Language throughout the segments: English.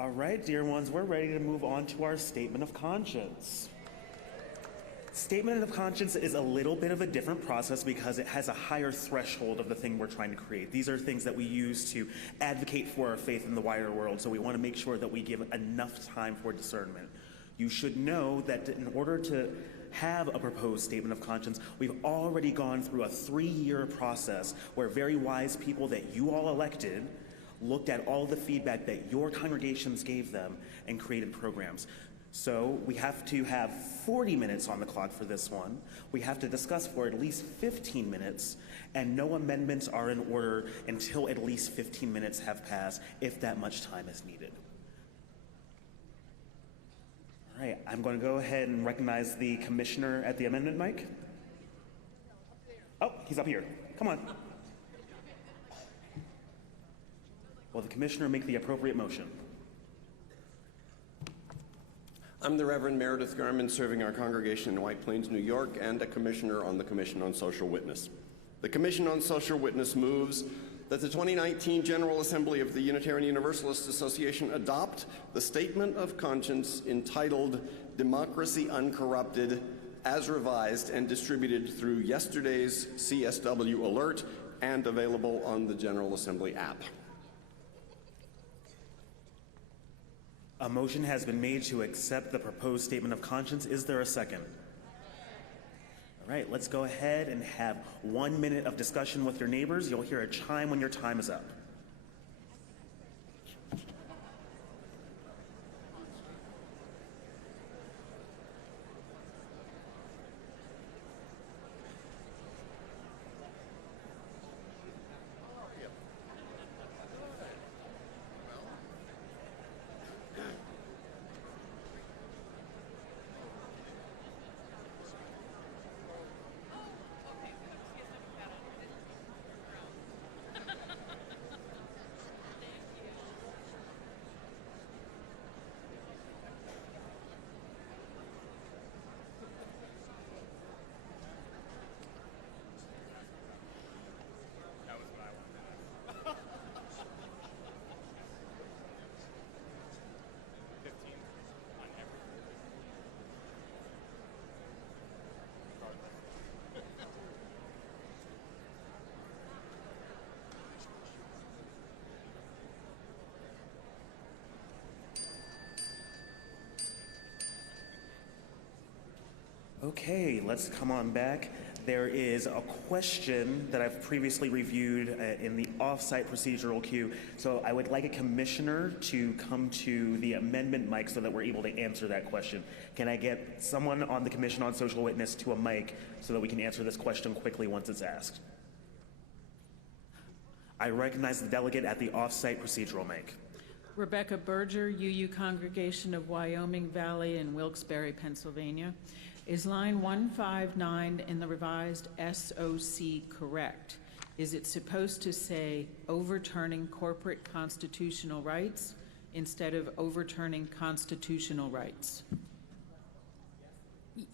All right, dear ones, we're ready to move on to our statement of conscience. Statement of conscience is a little bit of a different process because it has a higher threshold of the thing we're trying to create. These are things that we use to advocate for our faith in the wider world, so we want to make sure that we give enough time for discernment. You should know that in order to have a proposed statement of conscience, we've already gone through a 3-year process where very wise people that you all elected looked at all the feedback that your congregations gave them and created programs. So we have to have 40 minutes on the clock for this one. We have to discuss for at least 15 minutes, and no amendments are in order until at least 15 minutes have passed, if that much time is needed. All right, I'm going to go ahead and recognize the commissioner at the amendment mic. Oh, he's up here. Come on. Will the commissioner make the appropriate motion? I'm the Reverend Meredith Garman, serving our congregation in White Plains, New York, and a commissioner on the Commission on Social Witness. The Commission on Social Witness moves that the 2019 General Assembly of the Unitarian Universalist Association adopt the Statement of Conscience entitled Democracy Uncorrupted, as revised and distributed through yesterday's CSW alert and available on the General Assembly app. A motion has been made to accept the proposed statement of conscience. Is there a second? All right, let's go ahead and have 1 minute of discussion with your neighbors. You'll hear a chime when your time is up. Okay, let's come on back. There is a question that I've previously reviewed in the off-site procedural queue, so I would like a commissioner to come to the amendment mic so that we're able to answer that question. Can I get someone on the Commission on Social Witness to a mic so that we can answer this question quickly once it's asked? I recognize the delegate at the off-site procedural mic. Rebecca Berger, UU Congregation of Wyoming Valley in Wilkes-Barre, Pennsylvania. Is line 159 in the revised SOC correct? Is it supposed to say overturning corporate constitutional rights instead of overturning constitutional rights?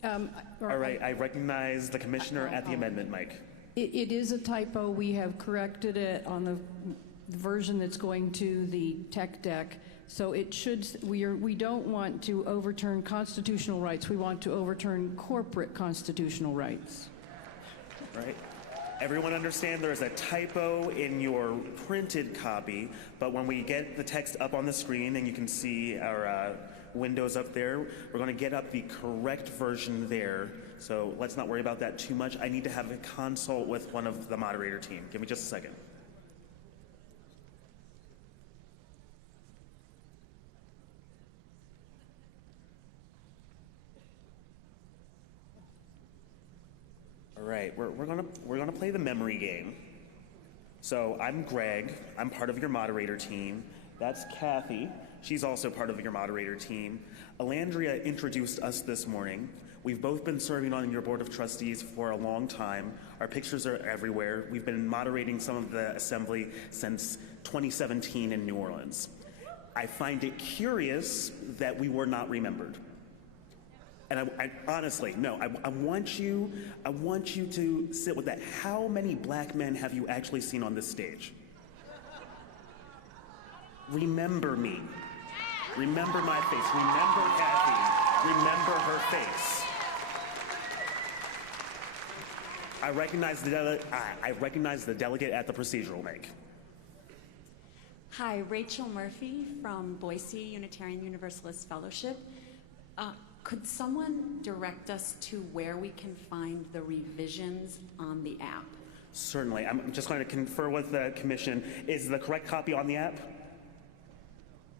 All right, I recognize the commissioner at the amendment mic. It is a typo. We have corrected it on the version that's going to the tech deck. So it should, we don't want to overturn constitutional rights. We want to overturn corporate constitutional rights. Right. Everyone understand there is a typo in your printed copy, but when we get the text up on the screen and you can see our windows up there, we're going to get up the correct version there. So let's not worry about that too much. I need to have a consult with one of the moderator team. Give me just a second. All right, we're gonna play the memory game. So I'm Greg. I'm part of your moderator team. That's Kathy. She's also part of your moderator team. Alandria introduced us this morning. We've both been serving on your board of trustees for a long time. Our pictures are everywhere. We've been moderating some of the assembly since 2017 in New Orleans. I find it curious that we were not remembered. And I honestly, no, I want you to sit with that. How many black men have you actually seen on this stage? Remember me. Remember my face. Remember Kathy. Remember her face. I recognize the delegate at the procedural mic. Hi, Rachel Murphy from Boise Unitarian Universalist Fellowship. Could someone direct us to where we can find the revisions on the app? Certainly. I'm just going to confer with the commission. Is the correct copy on the app?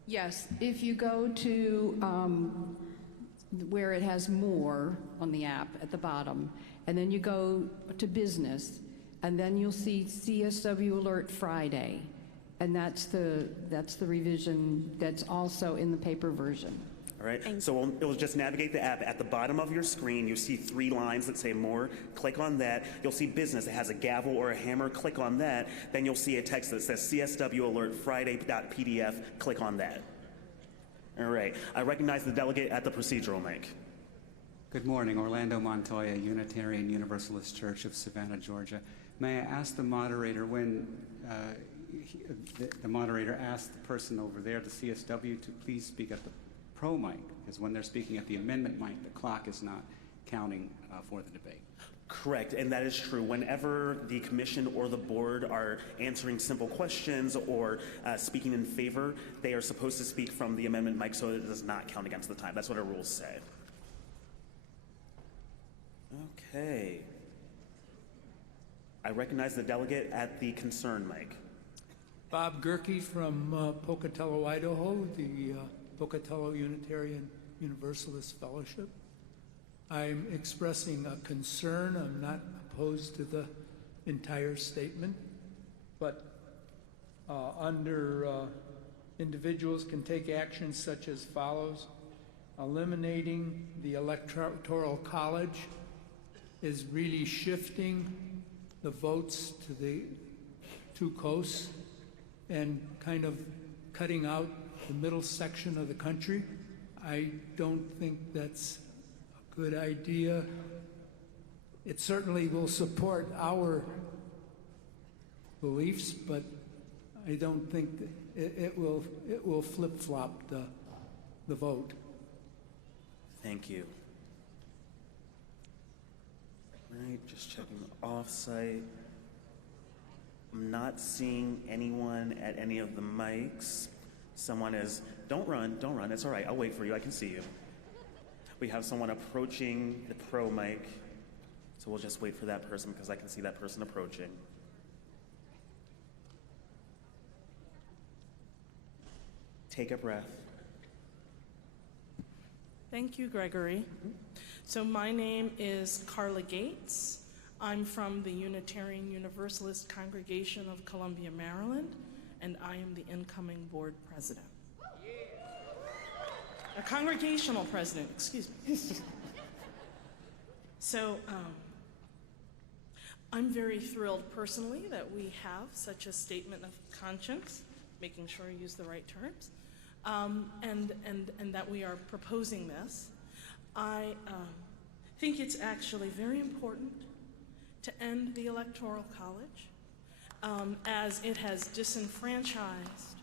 Yes, if you go to where it has more on the app at the bottom, and then you go to business, and then you'll see CSW Alert Friday, and that's the revision that's also in the paper version. All right, so it will just navigate the app. At the bottom of your screen, you see 3 lines that say more. Click on that. You'll see business. It has a gavel or a hammer. Click on that. Then you'll see a text that says CSW Alert Friday.pdf. Click on that. All right, I recognize the delegate at the procedural mic. Good morning, Orlando Montoya, Unitarian Universalist Church of Savannah, Georgia. May I ask the moderator, when the moderator asked the person over there, the CSW, to please speak at the pro mic, because when they're speaking at the amendment mic, the clock is not counting for the debate. Correct, and that is true. Whenever the commission or the board are answering simple questions or speaking in favor, they are supposed to speak from the amendment mic so it does not count against the time. That's what our rules say. Okay. I recognize the delegate at the concern mic. Bob Gerke from Pocatello, Idaho, the Pocatello Unitarian Universalist Fellowship. I'm expressing a concern. I'm not opposed to the entire statement, but under individuals can take actions such as follows. Eliminating the Electoral College is really shifting the votes to the 2 coasts and kind of cutting out the middle section of the country. I don't think that's a good idea. It certainly will support our beliefs, but I don't think that it will flip-flop the vote. Thank you. All right, just checking off-site. I'm not seeing anyone at any of the mics. Someone is, don't run, it's all right, I'll wait for you, I can see you. We have someone approaching the pro mic, so we'll just wait for that person because I can see that person approaching. Take a breath. Thank you, Gregory. So my name is Carla Gates. I'm from the Unitarian Universalist Congregation of Columbia, Maryland, and I am the incoming board president. A congregational president, excuse me. So I'm very thrilled personally that we have such a statement of conscience, making sure I use the right terms, and that we are proposing this. I think it's actually very important to end the Electoral College, as it has disenfranchised,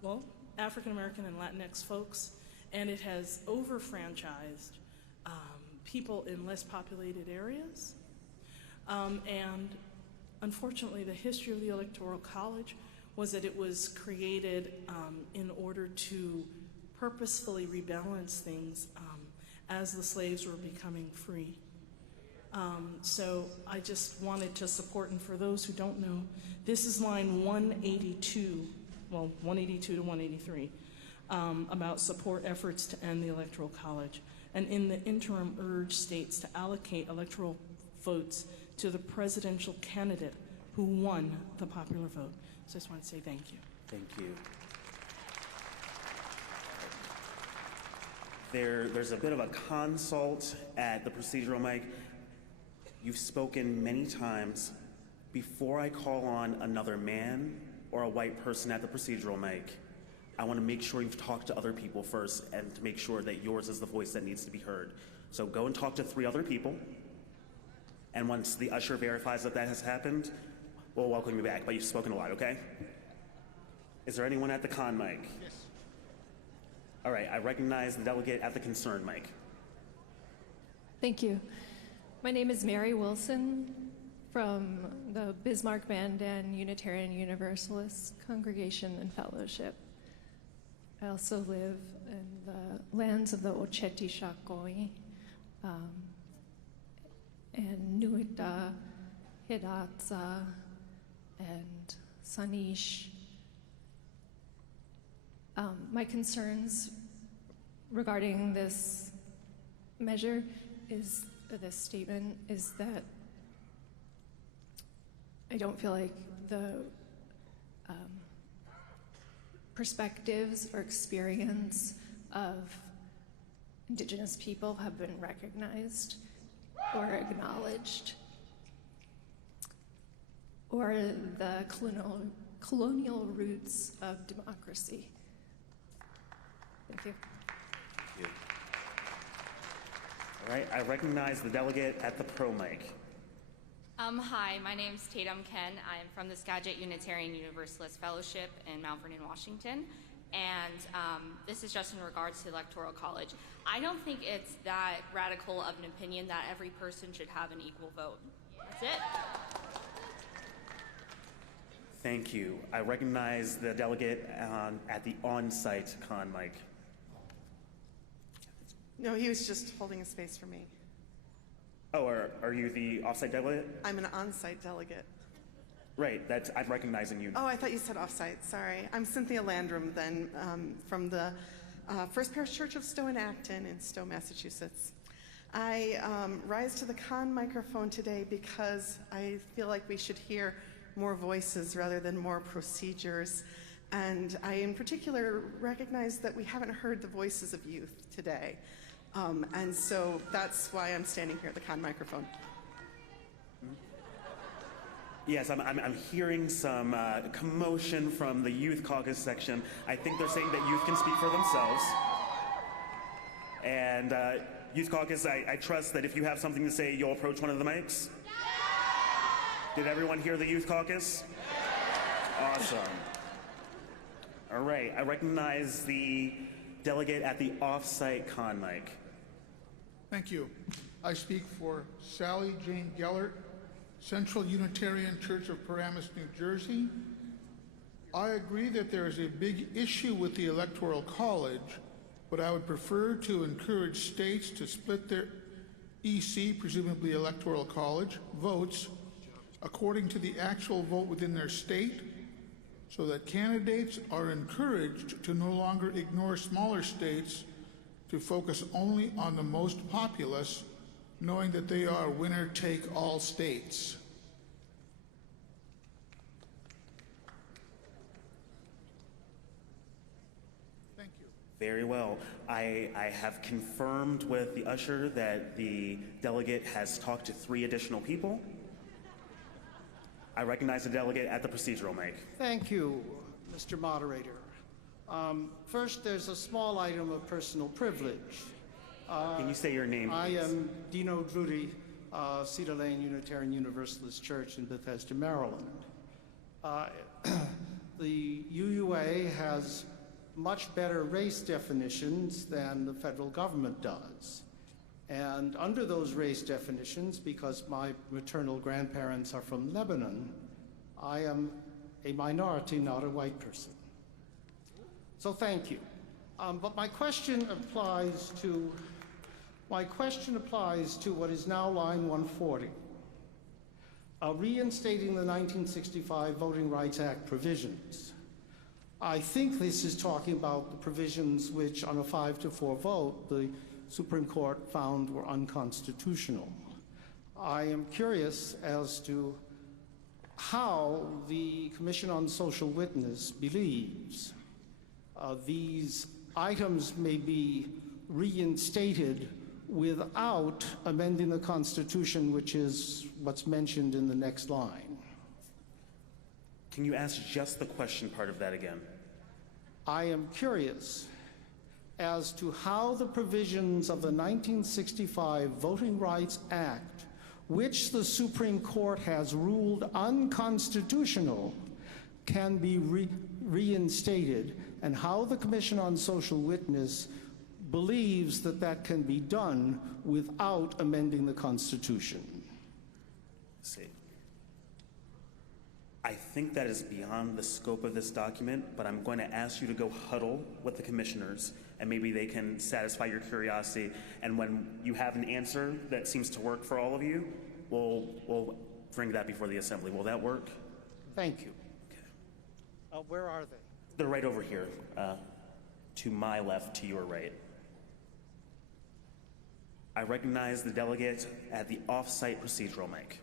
well, African American and Latinx folks, and it has overfranchised people in less populated areas. And unfortunately, the history of the Electoral College was that it was created in order to purposefully rebalance things as the slaves were becoming free. So I just wanted to support, and for those who don't know, this is line 182, well, 182 to 183, about support efforts to end the Electoral College. And in the interim, urge states to allocate electoral votes to the presidential candidate who won the popular vote. So I just want to say thank you. Thank you. There's a bit of a consult at the procedural mic. You've spoken many times. Before I call on another man or a white person at the procedural mic, I want to make sure you've talked to other people first and to make sure that yours is the voice that needs to be heard. So go and talk to 3 other people. And once the usher verifies that that has happened, we'll welcome you back. But you've spoken a lot, okay? Is there anyone at the con mic? Yes. All right, I recognize the delegate at the concern mic. Thank you. My name is Mary Wilson from the Bismarck Mandan Unitarian Universalist Congregation and Fellowship. I also live in the lands of the Ocheti Shakoi, and Nuita, Hidatsa, and Sanish. My concerns regarding this measure is, this statement, is that I don't feel like the perspectives or experience of Indigenous people have been recognized or acknowledged, or the colonial roots of democracy. Thank you. Thank you. All right, I recognize the delegate at the pro mic. Hi, my name's Tatum Ken. I'm from the Skagit Unitarian Universalist Fellowship in Mount Vernon, Washington. And this is just in regards to the Electoral College. I don't think it's that radical of an opinion that every person should have an equal vote. That's it. Thank you. I recognize the delegate at the on-site con mic. No, he was just holding a space for me. Oh, are you the off-site delegate? I'm an on-site delegate. Right, I'm recognizing you. Oh, I thought you said off-site. Sorry. I'm Cynthia Landrum, then, from the First Parish Church of Stowe and Acton in Stowe, Massachusetts. I rise to the con microphone today because I feel like we should hear more voices rather than more procedures. And I, in particular, recognize that we haven't heard the voices of youth today. And so that's why I'm standing here at the con microphone. Yes, I'm hearing some commotion from the Youth Caucus section. I think they're saying that youth can speak for themselves. And Youth Caucus, I trust that if you have something to say, you'll approach one of the mics? Did everyone hear the Youth Caucus? Awesome. All right, I recognize the delegate at the off-site con mic. Thank you. I speak for Sally Jane Gellert, Central Unitarian Church of Paramus, New Jersey. I agree that there is a big issue with the Electoral College, but I would prefer to encourage states to split their EC, presumably Electoral College, votes according to the actual vote within their state, so that candidates are encouraged to no longer ignore smaller states to focus only on the most populous, knowing that they are winner-take-all states. Thank you. Very well. I have confirmed with the usher that the delegate has talked to 3 additional people. I recognize the delegate at the procedural mic. Thank you, Mr. Moderator. First, there's a small item of personal privilege. Can you say your name, please? I am Dino Drudy, Cedar Lane Unitarian Universalist Church in Bethesda, Maryland. The UUA has much better race definitions than the federal government does. And under those race definitions, because my maternal grandparents are from Lebanon, I am a minority, not a white person. So thank you. But my question applies to what is now line 140, reinstating the 1965 Voting Rights Act provisions. I think this is talking about the provisions which, on a 5-4 vote, the Supreme Court found were unconstitutional. I am curious as to how the Commission on Social Witness believes these items may be reinstated without amending the Constitution, which is what's mentioned in the next line. Can you ask just the question part of that again? I am curious as to how the provisions of the 1965 Voting Rights Act, which the Supreme Court has ruled unconstitutional, can be reinstated and how the Commission on Social Witness believes that that can be done without amending the Constitution. See, I think that is beyond the scope of this document, but I'm going to ask you to go huddle with the commissioners, and maybe they can satisfy your curiosity. And when you have an answer that seems to work for all of you, we'll bring that before the assembly. Will that work? Thank you. Okay. Where are they? They're right over here, to my left, to your right. I recognize the delegate at the off-site procedural mic.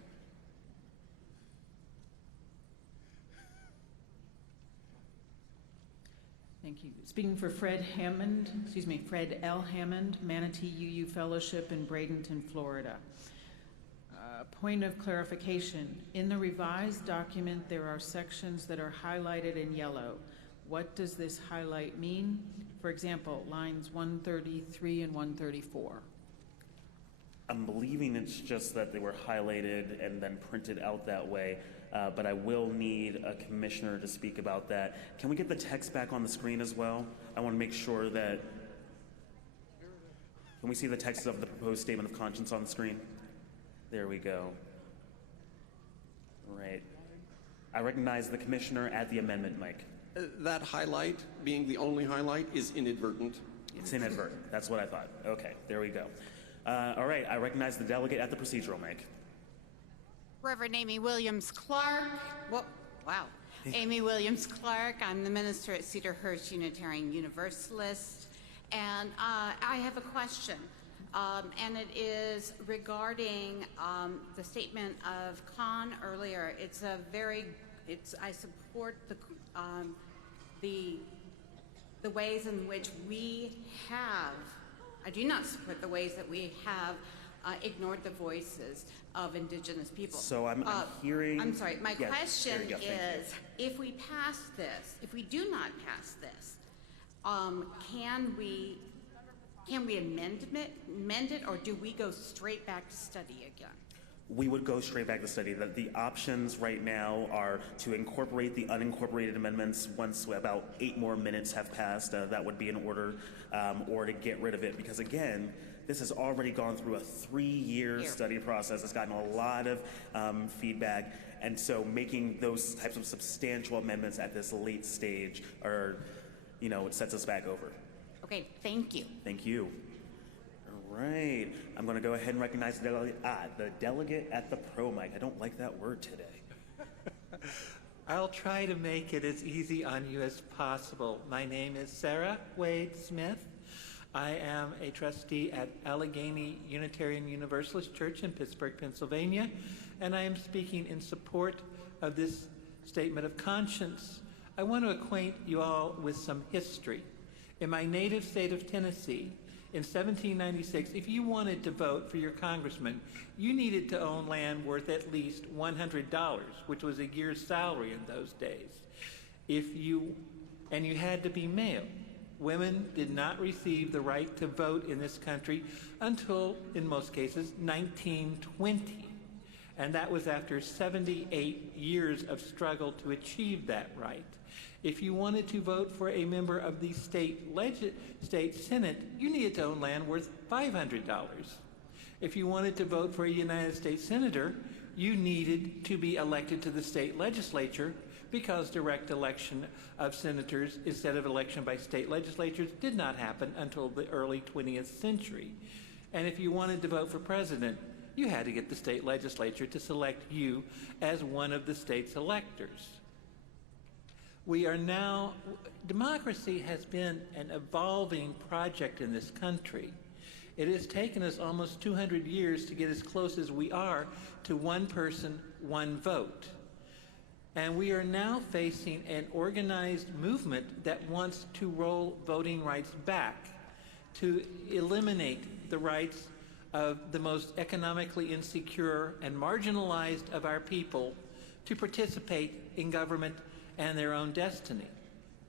Thank you. Speaking for Fred L. Hammond, Manatee UU Fellowship in Bradenton, Florida. Point of clarification. In the revised document, there are sections that are highlighted in yellow. What does this highlight mean? For example, lines 133 and 134. I'm believing it's just that they were highlighted and then printed out that way, but I will need a commissioner to speak about that. Can we get the text back on the screen as well? I want to make sure that... Can we see the text of the proposed statement of conscience on the screen? There we go. Right. I recognize the commissioner at the amendment mic. That highlight, being the only highlight, is inadvertent. It's inadvertent. That's what I thought. Okay, there we go. All right, I recognize the delegate at the procedural mic. Reverend Amy Williams Clark. Wow. Amy Williams Clark. I'm the minister at Cedarhurst Unitarian Universalist. And I have a question. And it is regarding the statement of Khan earlier. I support the ways in which we have, I do not support the ways that we have ignored the voices of Indigenous people. So I'm hearing... I'm sorry, my question there you go. is, if we pass this, if we do not pass this, can we amend it, or do we go straight back to study again? We would go straight back to study. The options right now are to incorporate the unincorporated amendments once about 8 more minutes have passed. That would be in order, or to get rid of it, because again, this has already gone through a 3-year study process. It's gotten a lot of feedback, and so making those types of substantial amendments at this late stage are, it sets us back over. Okay, thank you. Thank you. All right, I'm going to go ahead and recognize the delegate at the pro mic. I don't like that word today. I'll try to make it as easy on you as possible. My name is Sarah Wade Smith. I am a trustee at Allegheny Unitarian Universalist Church in Pittsburgh, Pennsylvania, and I am speaking in support of this statement of conscience. I want to acquaint you all with some history. In my native state of Tennessee, in 1796, if you wanted to vote for your congressman, you needed to own land worth at least $100, which was a year's salary in those days. And you had to be male. Women did not receive the right to vote in this country until, in most cases, 1920. And that was after 78 years of struggle to achieve that right. If you wanted to vote for a member of the state Senate, you needed to own land worth $500. If you wanted to vote for a United States Senator, you needed to be elected to the state legislature, because direct election of senators instead of election by state legislatures did not happen until the early 20th century. And if you wanted to vote for president, you had to get the state legislature to select you as one of the state's electors. Democracy has been an evolving project in this country. It has taken us almost 200 years to get as close as we are to one person, one vote. And we are now facing an organized movement that wants to roll voting rights back, to eliminate the rights of the most economically insecure and marginalized of our people to participate in government and their own destiny.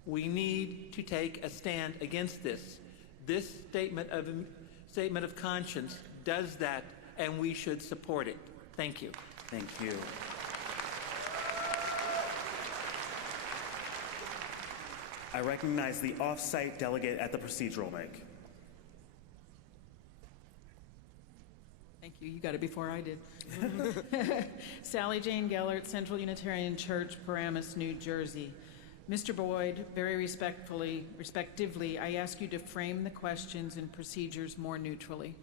We need to take a stand against this. This statement of conscience does that, and we should support it. Thank you. Thank you. I recognize the off-site delegate at the procedural mic. Thank you. You got it before I did. Sally Jane Gellert, Central Unitarian Church, Paramus, New Jersey. Mr. Boyd, very respectively, I ask you to frame the questions and procedures more neutrally.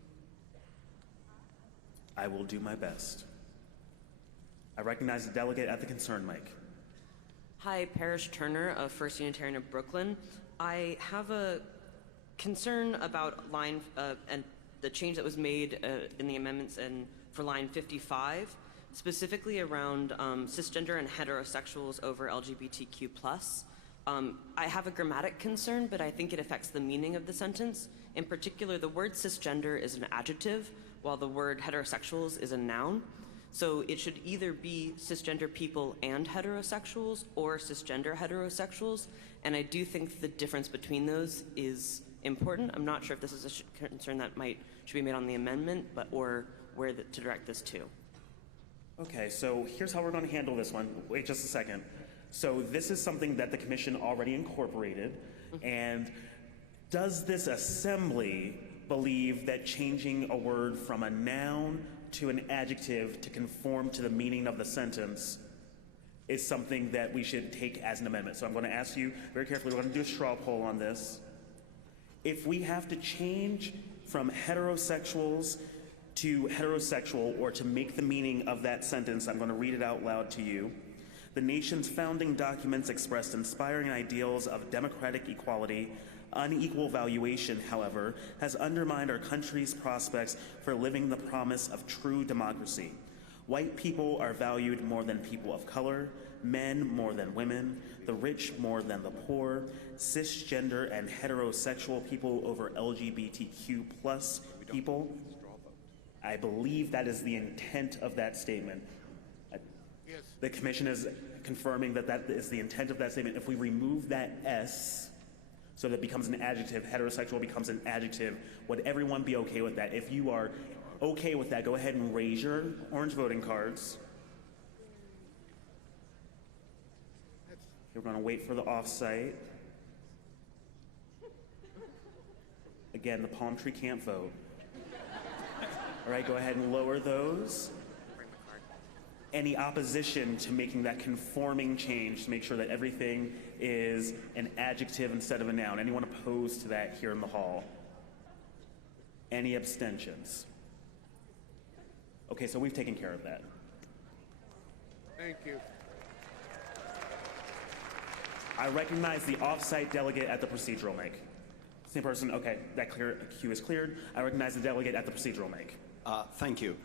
I will do my best. I recognize the delegate at the concern mic. Hi, Parrish Turner of First Unitarian of Brooklyn. I have a concern about line and the change that was made in the amendments and for line 55, specifically around cisgender and heterosexuals over LGBTQ+. I have a grammatic concern, but I think it affects the meaning of the sentence. In particular, the word cisgender is an adjective, while the word heterosexuals is a noun. So it should either be cisgender people and heterosexuals or cisgender heterosexuals. And I do think the difference between those is important. I'm not sure if this is a concern that should be made on the amendment, or where to direct this to. Okay, so here's how we're going to handle this one. Wait just a second. So this is something that the commission already incorporated. And does this assembly believe that changing a word from a noun to an adjective to conform to the meaning of the sentence is something that we should take as an amendment? So I'm going to ask you very carefully, we're going to do a straw poll on this. If we have to change from heterosexuals to heterosexual, or to make the meaning of that sentence, I'm going to read it out loud to you. The nation's founding documents expressed inspiring ideals of democratic equality. Unequal valuation, however, has undermined our country's prospects for living the promise of true democracy. White people are valued more than people of color, men more than women, the rich more than the poor, cisgender and heterosexual people over LGBTQ+ people. I believe that is the intent of that statement. Yes. The commission is confirming that that is the intent of that statement. If we remove that S, so that it becomes an adjective, heterosexual becomes an adjective, would everyone be okay with that? If you are okay with that, go ahead and raise your orange voting cards. We're going to wait for the off-site. Again, the palm tree can't vote. All right, go ahead and lower those. Any opposition to making that conforming change to make sure that everything is an adjective instead of a noun? Anyone opposed to that here in the hall? Any abstentions? Okay, so we've taken care of that. Thank you. I recognize the off-site delegate at the procedural mic. Same person, okay, that queue is cleared. I recognize the delegate at the procedural mic. Thank you.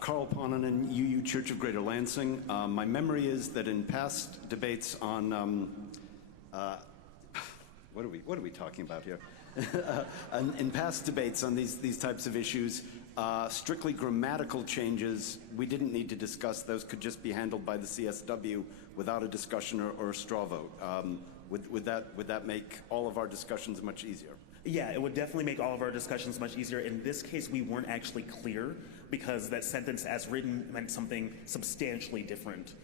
Carl Ponanen, UU Church of Greater Lansing. My memory is that in past debates on, what are we talking about here? In past debates on these types of issues, strictly grammatical changes, we didn't need to discuss. Those could just be handled by the CSW without a discussion or a straw vote. Would that make all of our discussions much easier? Yeah, it would definitely make all of our discussions much easier. In this case, we weren't actually clear because that sentence as written meant something substantially different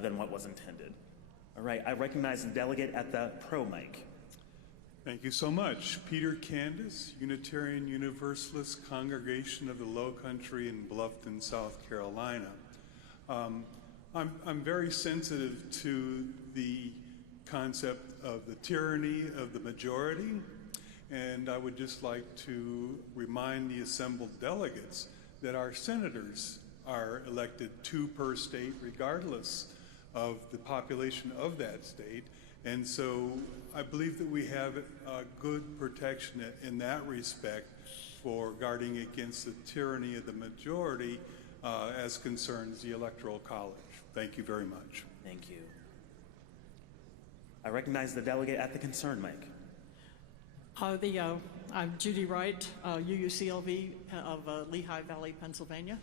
than what was intended. All right, I recognize the delegate at the pro mic. Thank you so much. Peter Candace, Unitarian Universalist Congregation of the Low Country in Bluffton, South Carolina. I'm very sensitive to the concept of the tyranny of the majority, and I would just like to remind the assembled delegates that our senators are elected 2 per state regardless of the population of that state. And so I believe that we have good protection in that respect for guarding against the tyranny of the majority as concerns the Electoral College. Thank you very much. Thank you. I recognize the delegate at the concern mic. I'm Judy Wright, UUCLV of Lehigh Valley, Pennsylvania.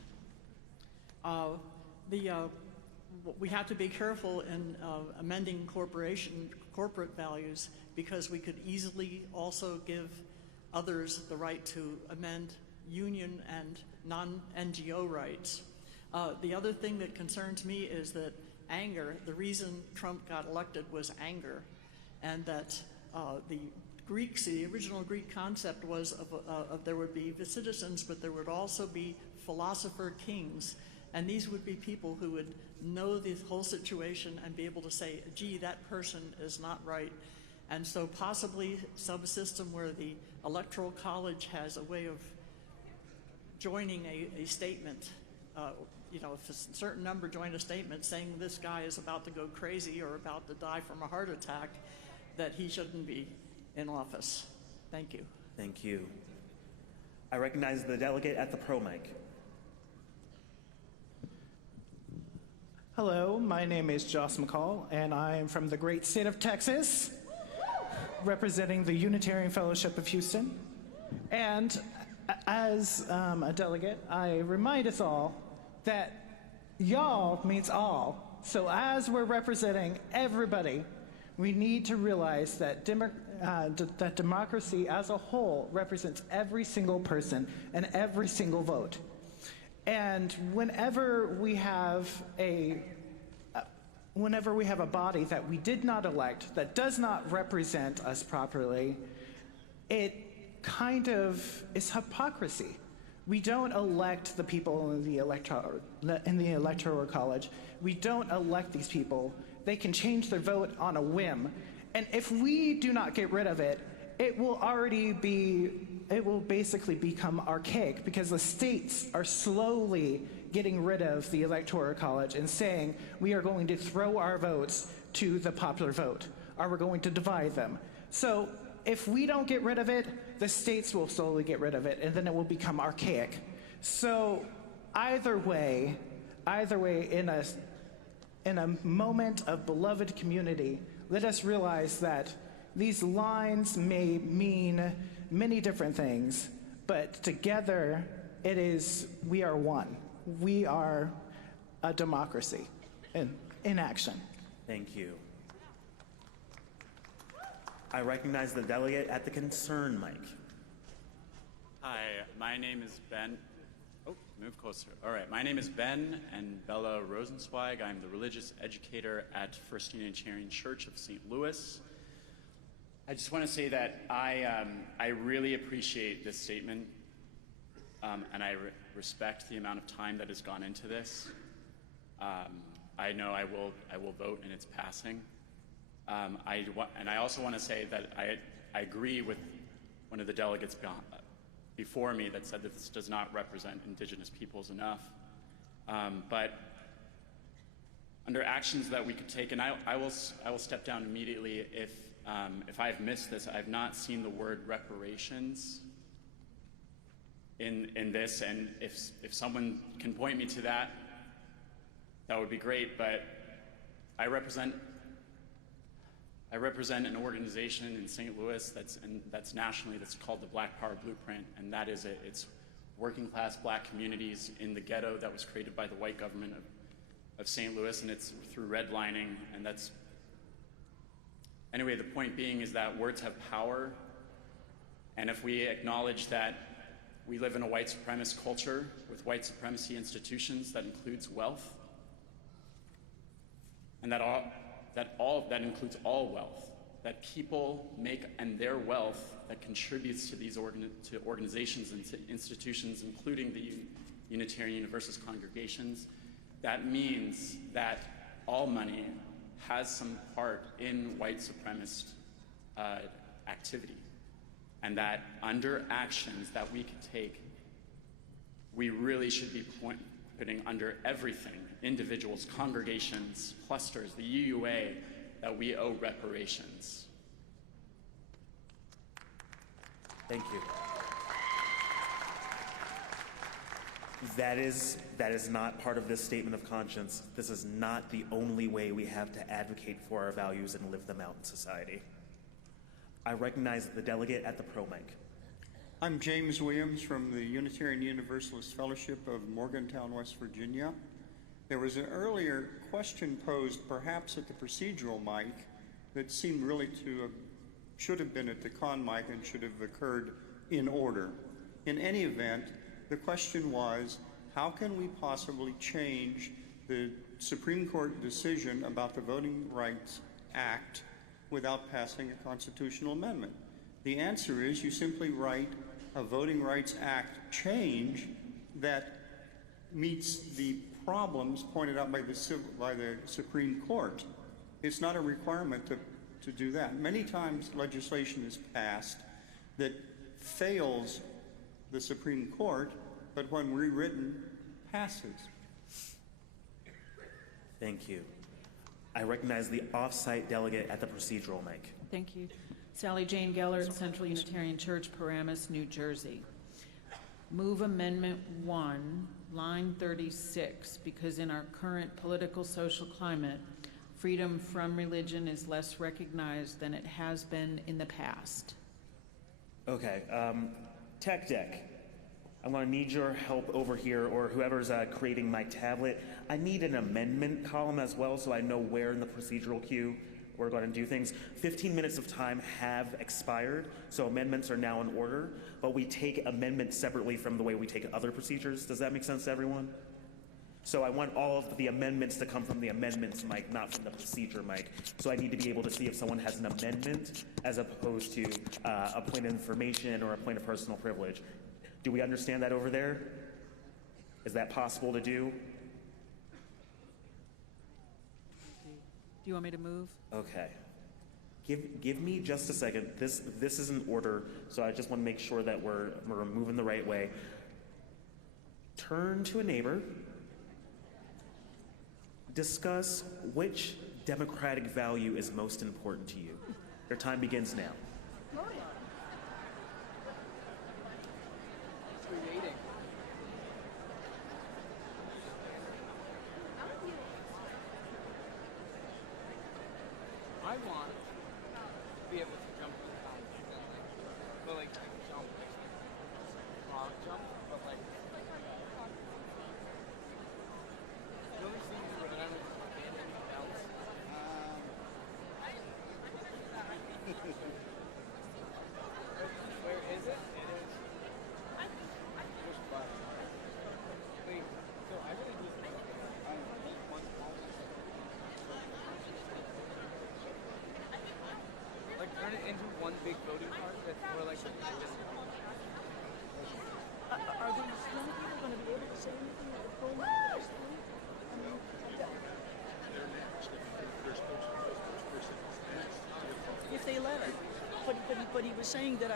We have to be careful in amending corporate values because we could easily also give others the right to amend union and non-NGO rights. The other thing that concerns me is that anger, the reason Trump got elected was anger, and that the the original Greek concept was of there would be the citizens, but there would also be philosopher kings. And these would be people who would know the whole situation and be able to say, gee, that person is not right. And so possibly some system where the Electoral College has a way of joining a statement. If a certain number join a statement saying this guy is about to go crazy or about to die from a heart attack, that he shouldn't be in office. Thank you. Thank you. I recognize the delegate at the pro mic. Hello, my name is Joss McCall, and I am from the great state of Texas, representing the Unitarian Fellowship of Houston. And as a delegate, I remind us all that y'all means all. So as we're representing everybody, we need to realize that that democracy as a whole represents every single person and every single vote. And whenever we have a body that we did not elect, that does not represent us properly, it kind of is hypocrisy. We don't elect the people in the electoral college. We don't elect these people. They can change their vote on a whim. And if we do not get rid of it, it will basically become archaic, because the states are slowly getting rid of the electoral college and saying we are going to throw our votes to the popular vote, or we're going to divide them. So if we don't get rid of it, the states will slowly get rid of it, and then it will become archaic. So either way, in a moment of beloved community, let us realize that these lines may mean many different things, but together we are one. We are a democracy in action. Thank you. I recognize the delegate at the concern mic. Hi, my name is Ben. Oh, move closer. All right, my name is Ben and Bella Rosenzweig. I'm the religious educator at First Unitarian Church of St. Louis. I just want to say that I really appreciate this statement, and I respect the amount of time that has gone into this. I know I will vote in its passing. And I also want to say that I agree with one of the delegates before me that said that this does not represent Indigenous peoples enough. But under actions that we could take, and I will step down immediately if I've missed this. I've not seen the word reparations in this, and if someone can point me to that, that would be great. But I represent an organization in St. Louis that's nationally, that's called the Black Power Blueprint, and that is it's working class black communities in the ghetto that was created by the white government of St. Louis, and it's through redlining, and that's... Anyway, the point being is that words have power, and if we acknowledge that we live in a white supremacist culture with white supremacy institutions that includes wealth, and that includes all wealth, that people make, and their wealth that contributes to these organizations and to institutions, including the Unitarian Universalist congregations, that means that all money has some part in white supremacist activity, and that under actions that we could take, we really should be putting under everything, individuals, congregations, clusters, the UUA, that we owe reparations. Thank you. That is not part of this statement of conscience. This is not the only way we have to advocate for our values and live them out in society. I recognize the delegate at the pro mic. I'm James Williams from the Unitarian Universalist Fellowship of Morgantown, West Virginia. There was an earlier question posed, perhaps at the procedural mic, that seemed really should have been at the con mic and should have occurred in order. In any event, the question was, how can we possibly change the Supreme Court decision about the Voting Rights Act without passing a constitutional amendment? The answer is you simply write a Voting Rights Act change that meets the problems pointed out by the Supreme Court. It's not a requirement to do that. Many times legislation is passed that fails the Supreme Court, but when rewritten, passes. Thank you. I recognize the off-site delegate at the procedural mic. Thank you. Sally Jane Gellert, Central Unitarian Church, Paramus, New Jersey. Move Amendment 1, line 36, because in our current political social climate, freedom from religion is less recognized than it has been in the past. Okay, Tech Deck. I'm going to need your help over here, or whoever's creating my tablet. I need an amendment column as well, so I know where in the procedural queue we're going to do things. 15 minutes of time have expired, so amendments are now in order, but we take amendments separately from the way we take other procedures. Does that make sense to everyone? So I want all of the amendments to come from the amendments mic, not from the procedure mic. So I need to be able to see if someone has an amendment as opposed to a point of information or a point of personal privilege. Do we understand that over there? Is that possible to do? Do you want me to move? Okay. Give me just a second. This is in order, so I just want to make sure that we're moving the right way. Turn to a neighbor. Discuss which democratic value is most important to you. Your time begins now. I want to be able to jump in the house and but like jump, but like you ever seen the Rhode Island abandoned belts? Where is it? It is. Which bus? Wait, so I really just like turn it into one big voting card that's more like Are these young people going to be able to say anything at the poll next week? I mean, They're next. They're supposed to. if they let it. But he was saying that now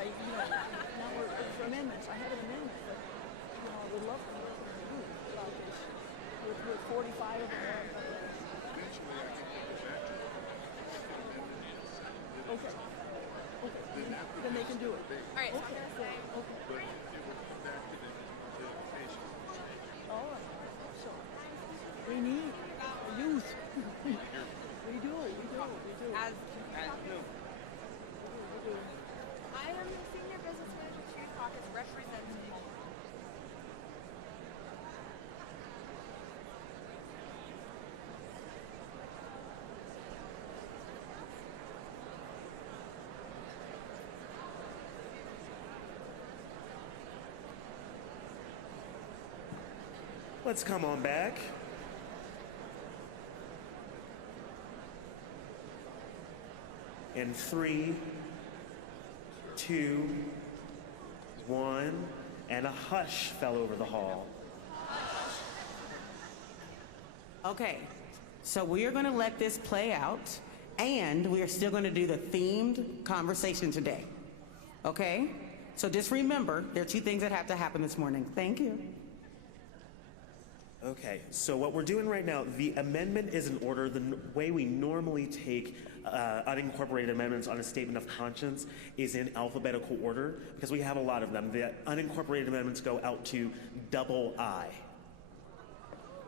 we're for amendments. I have an amendment, but I would love to know about this. With 45 of them. Eventually, I think they'll go back to it. Okay. Then they can do it. All right. Okay. But it will come back to the patient. All right. So we need youth. We do. As no. I am the Senior Business Manager Cheers Caucus representing Walmart. Let's come on back. In 3, 2, 1, and a hush fell over the hall. Okay, so we are going to let this play out, and we are still going to do the themed conversation today. Okay? So just remember, there are two things that have to happen this morning. Thank you. Okay, so what we're doing right now, the amendment is in order. The way we normally take unincorporated amendments on a statement of conscience is in alphabetical order because we have a lot of them. The unincorporated amendments go out to double I.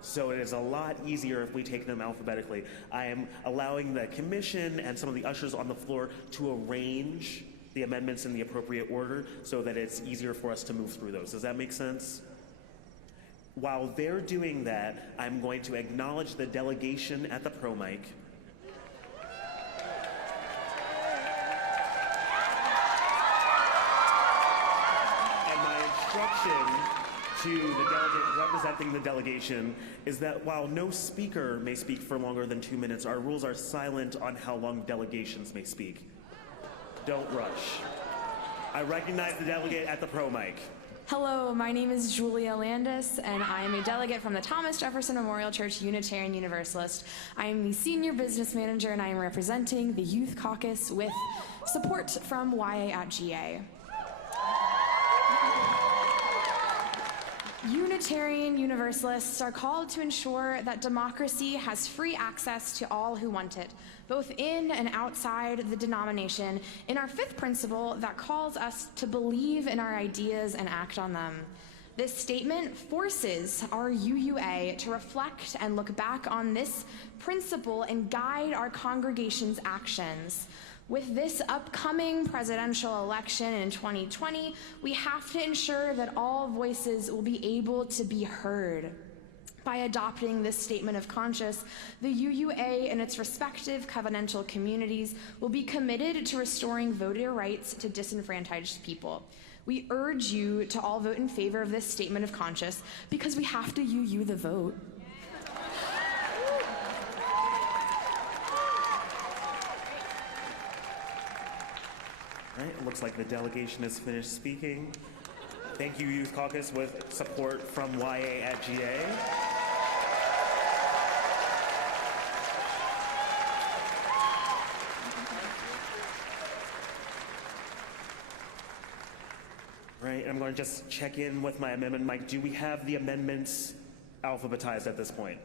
So it is a lot easier if we take them alphabetically. I am allowing the commission and some of the ushers on the floor to arrange the amendments in the appropriate order so that it's easier for us to move through those. Does that make sense? While they're doing that, I'm going to acknowledge the delegation at the pro mic. And my instruction to the delegate representing the delegation is that while no speaker may speak for longer than 2 minutes, our rules are silent on how long delegations may speak. Don't rush. I recognize the delegate at the pro mic. Hello, my name is Julia Landis, and I am a delegate from the Thomas Jefferson Memorial Church Unitarian Universalist. I am the senior business manager, and I am representing the Youth Caucus with support from YA at GA. Unitarian Universalists are called to ensure that democracy has free access to all who want it, both in and outside the denomination, in our fifth principle that calls us to believe in our ideas and act on them. This statement forces our UUA to reflect and look back on this principle and guide our congregation's actions. With this upcoming presidential election in 2020, we have to ensure that all voices will be able to be heard. By adopting this statement of conscience, the UUA and its respective covenantal communities will be committed to restoring voter rights to disenfranchised people. We urge you to all vote in favor of this statement of conscience because we have to UU the vote. All right, it looks like the delegation has finished speaking. Thank you, Youth Caucus, with support from YA at GA. Right, I'm going to just check in with my amendment mic. Do we have the amendments alphabetized at this point?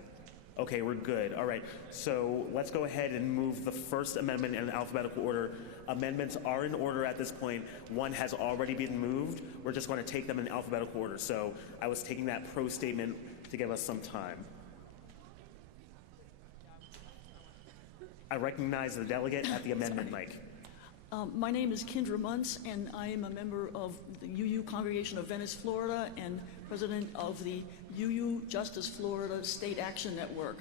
Okay, we're good. All right, so let's go ahead and move the first amendment in alphabetical order. Amendments are in order at this point. One has already been moved. We're just going to take them in alphabetical order. So I was taking that pro statement to give us some time. I recognize the delegate at the amendment mic. My name is Kendra Muntz, and I am a member of the UU Congregation of Venice, Florida, and president of the UU Justice Florida State Action Network.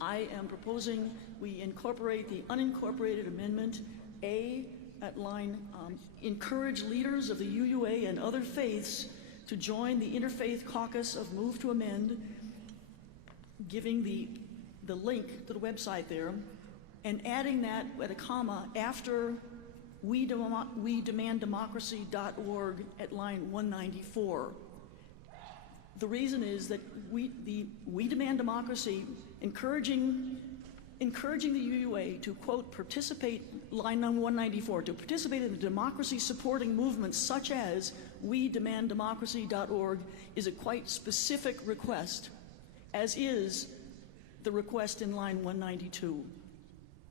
I am proposing we incorporate the unincorporated amendment A at line, encourage leaders of the UUA and other faiths to join the Interfaith Caucus of Move to Amend, giving the link to the website there, and adding that with a comma after WeDemandDemocracy.org at line 194. The reason is that We Demand Democracy, encouraging the UUA to, quote, participate, line 194, to participate in the democracy-supporting movements such as WeDemandDemocracy.org is a quite specific request, as is the request in line 192.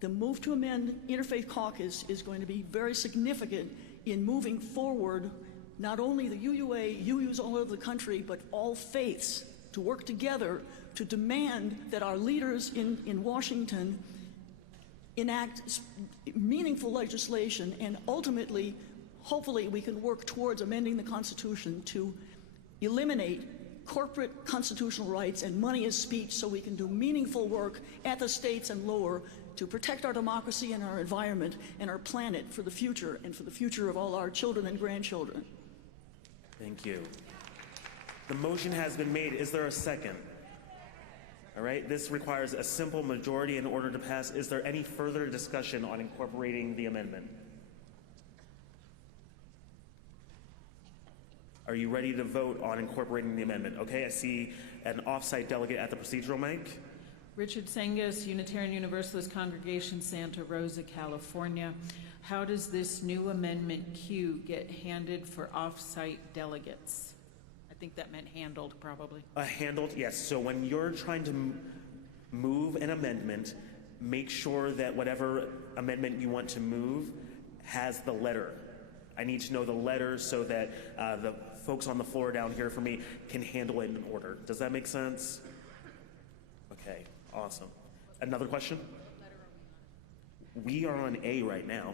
The Move to Amend Interfaith Caucus is going to be very significant in moving forward not only the UUA, UUs all over the country, but all faiths to work together to demand that our leaders in Washington enact meaningful legislation, and ultimately, hopefully, we can work towards amending the Constitution to eliminate corporate constitutional rights and money as speech so we can do meaningful work at the states and lower to protect our democracy and our environment and our planet for the future and for the future of all our children and grandchildren. Thank you. The motion has been made. Is there a second? All right, this requires a simple majority in order to pass. Is there any further discussion on incorporating the amendment? Are you ready to vote on incorporating the amendment? Okay, I see an off-site delegate at the procedural mic. Richard Sengas, Unitarian Universalist Congregation, Santa Rosa, California. How does this new amendment Q get handed for off-site delegates? I think that meant handled, probably. Handled, yes. So when you're trying to move an amendment, make sure that whatever amendment you want to move has the letter. I need to know the letter so that the folks on the floor down here for me can handle it in order. Does that make sense? Okay, awesome. Another question? We are on A right now.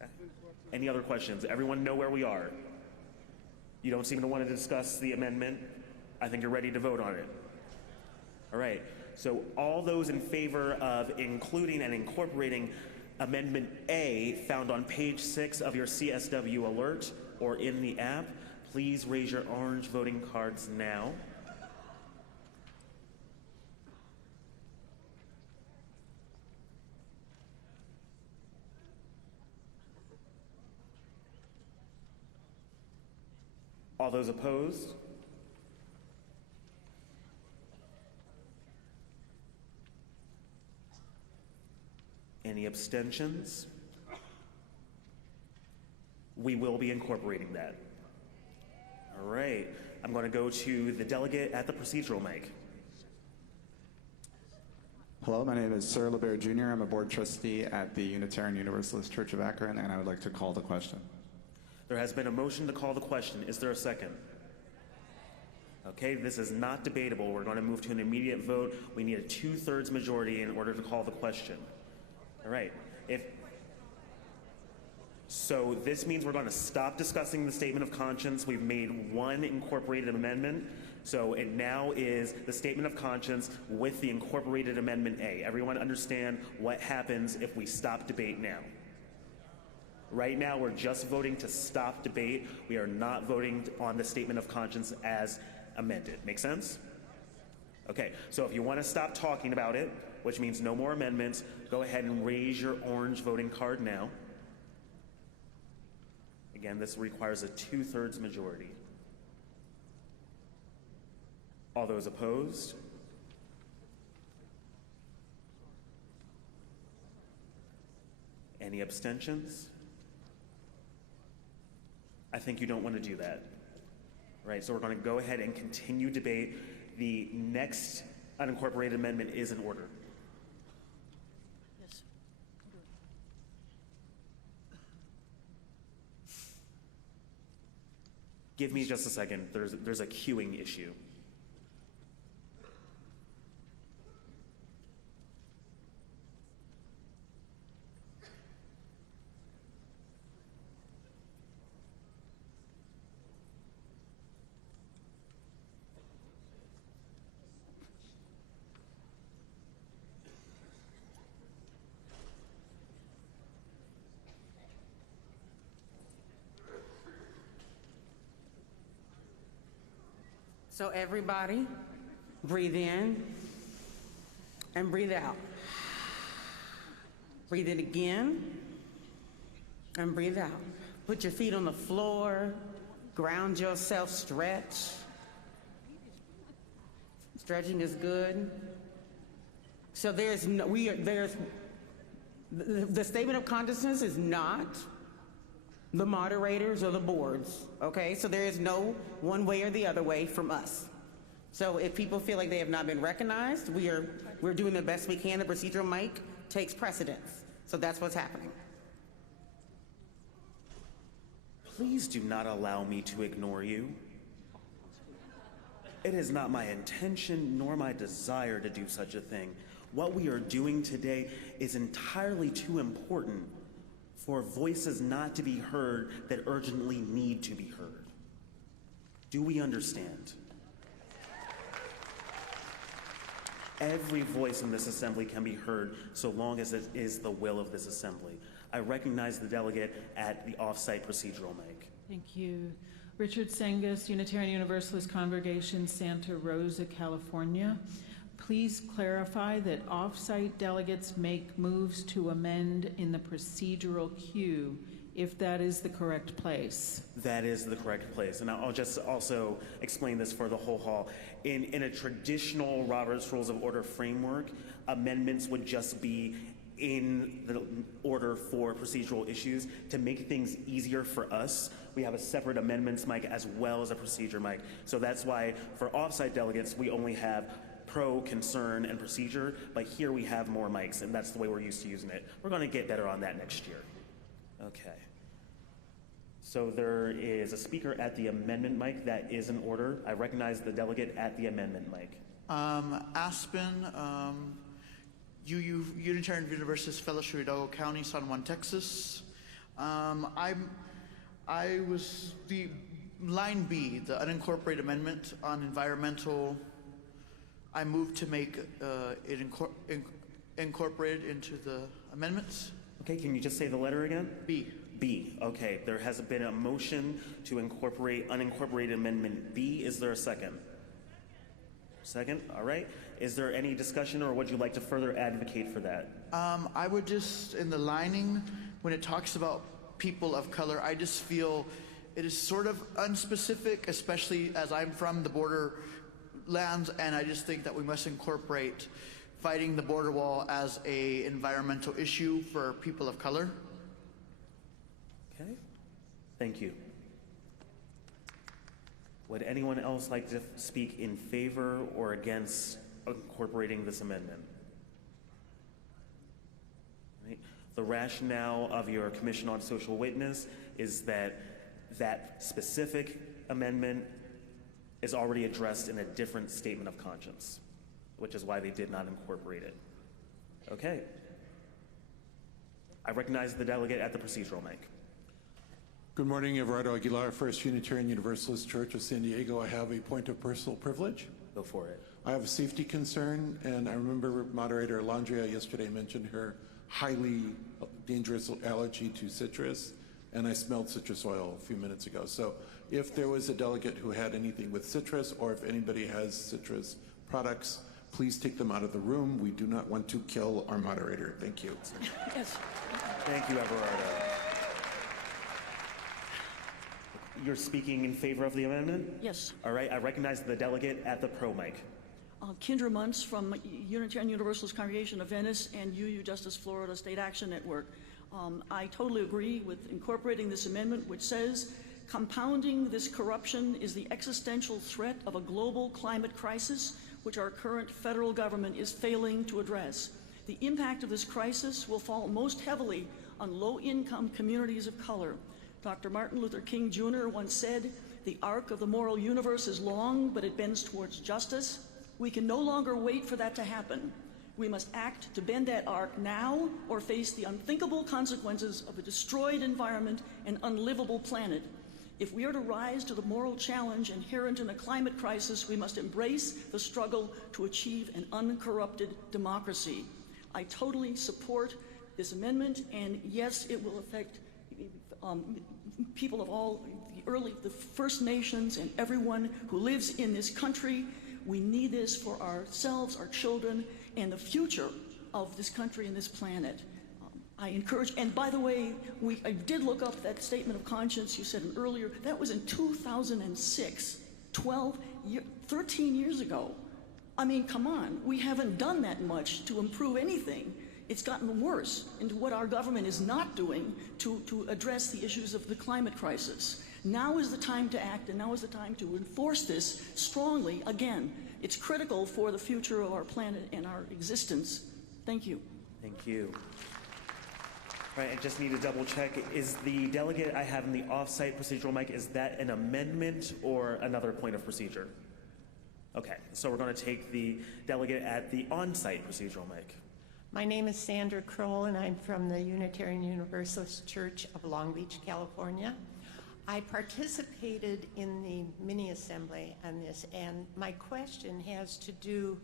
Okay. Any other questions? Everyone know where we are? You don't seem to want to discuss the amendment. I think you're ready to vote on it. All right, so all those in favor of including and incorporating Amendment A found on page 6 of your CSW alert or in the app, Please raise your orange voting cards now. All those opposed? Any abstentions? We will be incorporating that. All right, I'm going to go to the delegate at the procedural mic. Hello, my name is Sir LeBear Jr. I'm a board trustee at the Unitarian Universalist Church of Akron, and I would like to call the question. There has been a motion to call the question. Is there a second? Okay, this is not debatable. We're going to move to an immediate vote. We need a 2/3 majority in order to call the question. All right. So this means we're going to stop discussing the statement of conscience. We've made one incorporated amendment. So it now is the statement of conscience with the incorporated amendment A. Everyone understand what happens if we stop debate now? Right now, we're just voting to stop debate. We are not voting on the statement of conscience as amended. Make sense? Okay, so if you want to stop talking about it, which means no more amendments, go ahead and raise your orange voting card now. Again, this requires a 2/3 majority. All those opposed? Any abstentions? I think you don't want to do that. Right, so we're going to go ahead and continue debate. The next unincorporated amendment is in order. Yes. Give me just a second. There's a queuing issue. So everybody, breathe in and breathe out. Breathe in again and breathe out. Put your feet on the floor, ground yourself, stretch. Stretching is good. So the statement of consciousness is not the moderators or the boards, okay? So there is no one way or the other way from us. So if people feel like they have not been recognized, we're doing the best we can. The procedural mic takes precedence. So that's what's happening. Please do not allow me to ignore you. It is not my intention nor my desire to do such a thing. What we are doing today is entirely too important for voices not to be heard that urgently need to be heard. Do we understand? Every voice in this assembly can be heard so long as it is the will of this assembly. I recognize the delegate at the off-site procedural mic. Thank you. Richard Sengus, Unitarian Universalist Congregation, Santa Rosa, California. Please clarify that off-site delegates make moves to amend in the procedural queue if that is the correct place. That is the correct place. And I'll just also explain this for the whole hall. In a traditional Robert's Rules of Order framework, amendments would just be in the order for procedural issues. To make things easier for us, we have a separate amendments mic as well as a procedure mic. So that's why for off-site delegates, we only have pro, concern, and procedure, but here we have more mics, and that's the way we're used to using it. We're going to get better on that next year. Okay. So there is a speaker at the amendment mic that is in order. I recognize the delegate at the amendment mic. Aspen, Unitarian Universalist Fellowship, Hidalgo County, San Juan, Texas. I was the line B, the unincorporated amendment on environmental. I moved to make it incorporated into the amendments. Okay, can you just say the letter again? B. B. Okay, there has been a motion to incorporate unincorporated amendment B. Is there a second? Second, all right. Is there any discussion, or would you like to further advocate for that? I would just, in the lining, when it talks about people of color, I just feel it is sort of unspecific, especially as I'm from the border lands, and I just think that we must incorporate fighting the border wall as a environmental issue for people of color. Okay, thank you. Would anyone else like to speak in favor or against incorporating this amendment? Right. The rationale of your Commission on Social Witness is that that specific amendment is already addressed in a different statement of conscience, which is why they did not incorporate it. Okay. I recognize the delegate at the procedural mic. Good morning, Everardo Aguilar, First Unitarian Universalist Church of San Diego. I have a point of personal privilege. Go for it. I have a safety concern, and I remember Moderator Landria yesterday mentioned her highly dangerous allergy to citrus, and I smelled citrus oil a few minutes ago. So if there was a delegate who had anything with citrus, or if anybody has citrus products, please take them out of the room. We do not want to kill our moderator. Thank you. Yes. Thank you, Everardo. You're speaking in favor of the amendment? Yes. All right, I recognize the delegate at the pro mic. Kendra Muntz from Unitarian Universalist Congregation of Venice and UU Justice Florida State Action Network. I totally agree with incorporating this amendment, which says compounding this corruption is the existential threat of a global climate crisis, which our current federal government is failing to address. The impact of this crisis will fall most heavily on low-income communities of color. Dr. Martin Luther King Jr. once said, "The arc of the moral universe is long, but it bends towards justice." We can no longer wait for that to happen. We must act to bend that arc now or face the unthinkable consequences of a destroyed environment and unlivable planet. If we are to rise to the moral challenge inherent in a climate crisis, we must embrace the struggle to achieve an uncorrupted democracy. I totally support this amendment, and yes, it will affect people of all the First Nations and everyone who lives in this country. We need this for ourselves, our children, and the future of this country and this planet. I encourage, and by the way, I did look up that statement of conscience you said earlier. That was in 2006, 13 years ago. I mean, come on, we haven't done that much to improve anything. It's gotten worse into what our government is not doing to address the issues of the climate crisis. Now is the time to act, and now is the time to enforce this strongly. Again, it's critical for the future of our planet and our existence. Thank you. Thank you. All right, I just need to double check. Is the delegate I have in the off-site procedural mic, is that an amendment or another point of procedure? Okay, so we're going to take the delegate at the on-site procedural mic. My name is Sandra Kroll, and I'm from the Unitarian Universalist Church of Long Beach, California. I participated in the mini-assembly on this, and my question has to do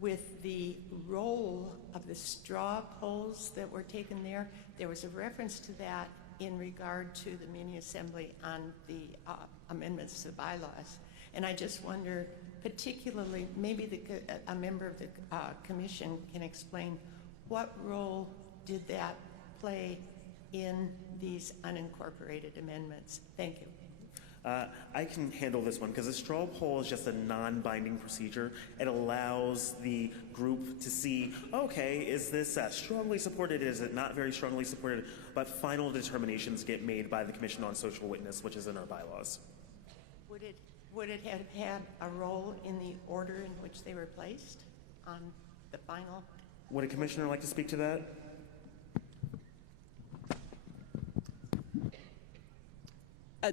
with the role of the straw polls that were taken there. There was a reference to that in regard to the mini-assembly on the amendments to the bylaws. And I just wonder, particularly, maybe a member of the commission can explain what role did that play in these unincorporated amendments? Thank you. I can handle this one because a straw poll is just a non-binding procedure. It allows the group to see, okay, is this strongly supported? Is it not very strongly supported? But final determinations get made by the Commission on Social Witness, which is in our bylaws. Would it have had a role in the order in which they were placed on the final? Would a commissioner like to speak to that?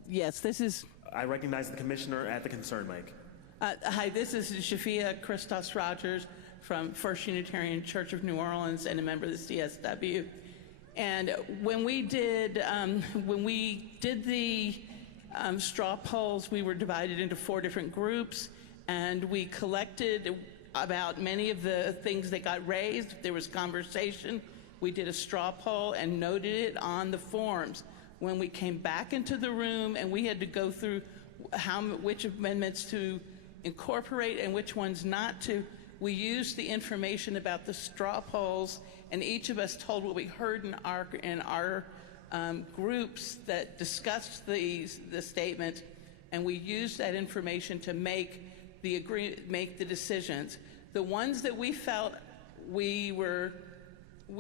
Yes, this is... I recognize the commissioner at the concern mic. Hi, this is Shafia Christos Rogers from First Unitarian Church of New Orleans and a member of the CSW. And when we did the straw polls, we were divided into 4 different groups, and we collected about many of the things that got raised. There was conversation. We did a straw poll and noted it on the forms. when we came back into the room and we had to go through which amendments to incorporate and which ones not to, we used the information about the straw polls, and each of us told what we heard in our groups that discussed the statement, and we used that information to make the decisions. The ones that we felt we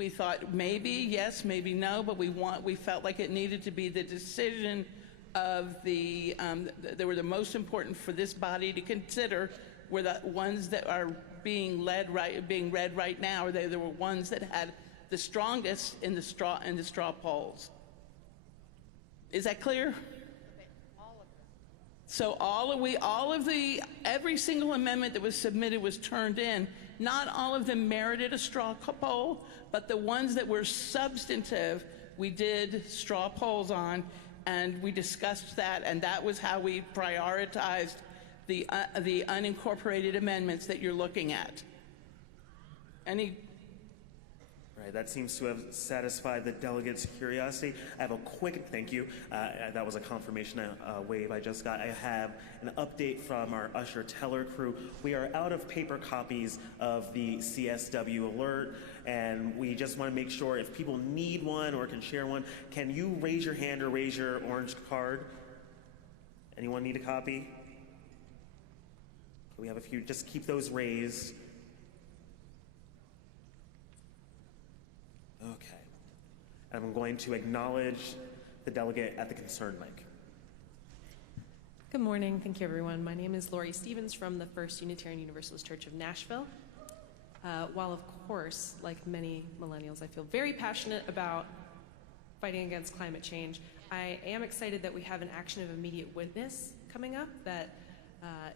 thought maybe yes, maybe no, but we felt like it needed to be the decision of that were the most important for this body to consider were the ones that are being read right now, or they were ones that had the strongest in the straw polls. Is that clear? So every single amendment that was submitted was turned in. Not all of them merited a straw poll, but the ones that were substantive, we did straw polls on, and we discussed that, and that was how we prioritized the unincorporated amendments that you're looking at. Right, that seems to have satisfied the delegates' curiosity. I have a quick thank you. That was a confirmation wave I just got. I have an update from our Usher Teller crew. We are out of paper copies of the CSW alert, and we just want to make sure if people need one or can share one, can you raise your hand or raise your orange card? Anyone need a copy? We have a few. Just keep those raised. Okay. And I'm going to acknowledge the delegate at the concern mic. Good morning. Thank you, everyone. My name is Lori Stevens from the First Unitarian Universalist Church of Nashville. While, of course, like many millennials, I feel very passionate about fighting against climate change, I am excited that we have an action of immediate witness coming up, that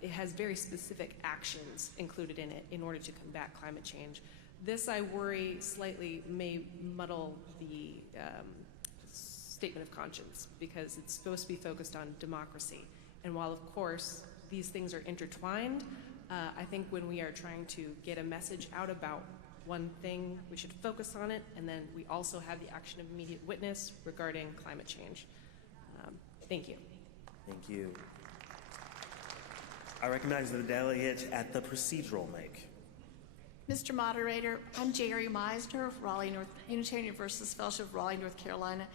it has very specific actions included in it in order to combat climate change. This, I worry, slightly may muddle the statement of conscience, because it's supposed to be focused on democracy. And while, of course, these things are intertwined, I think when we are trying to get a message out about one thing, we should focus on it, and then we also have the action of immediate witness regarding climate change. Thank you. Thank you. I recognize the delegate at the procedural mic. Mr. Moderator, I'm Jerry Meisner of Unitarian Universalist Fellowship of Raleigh, North Carolina.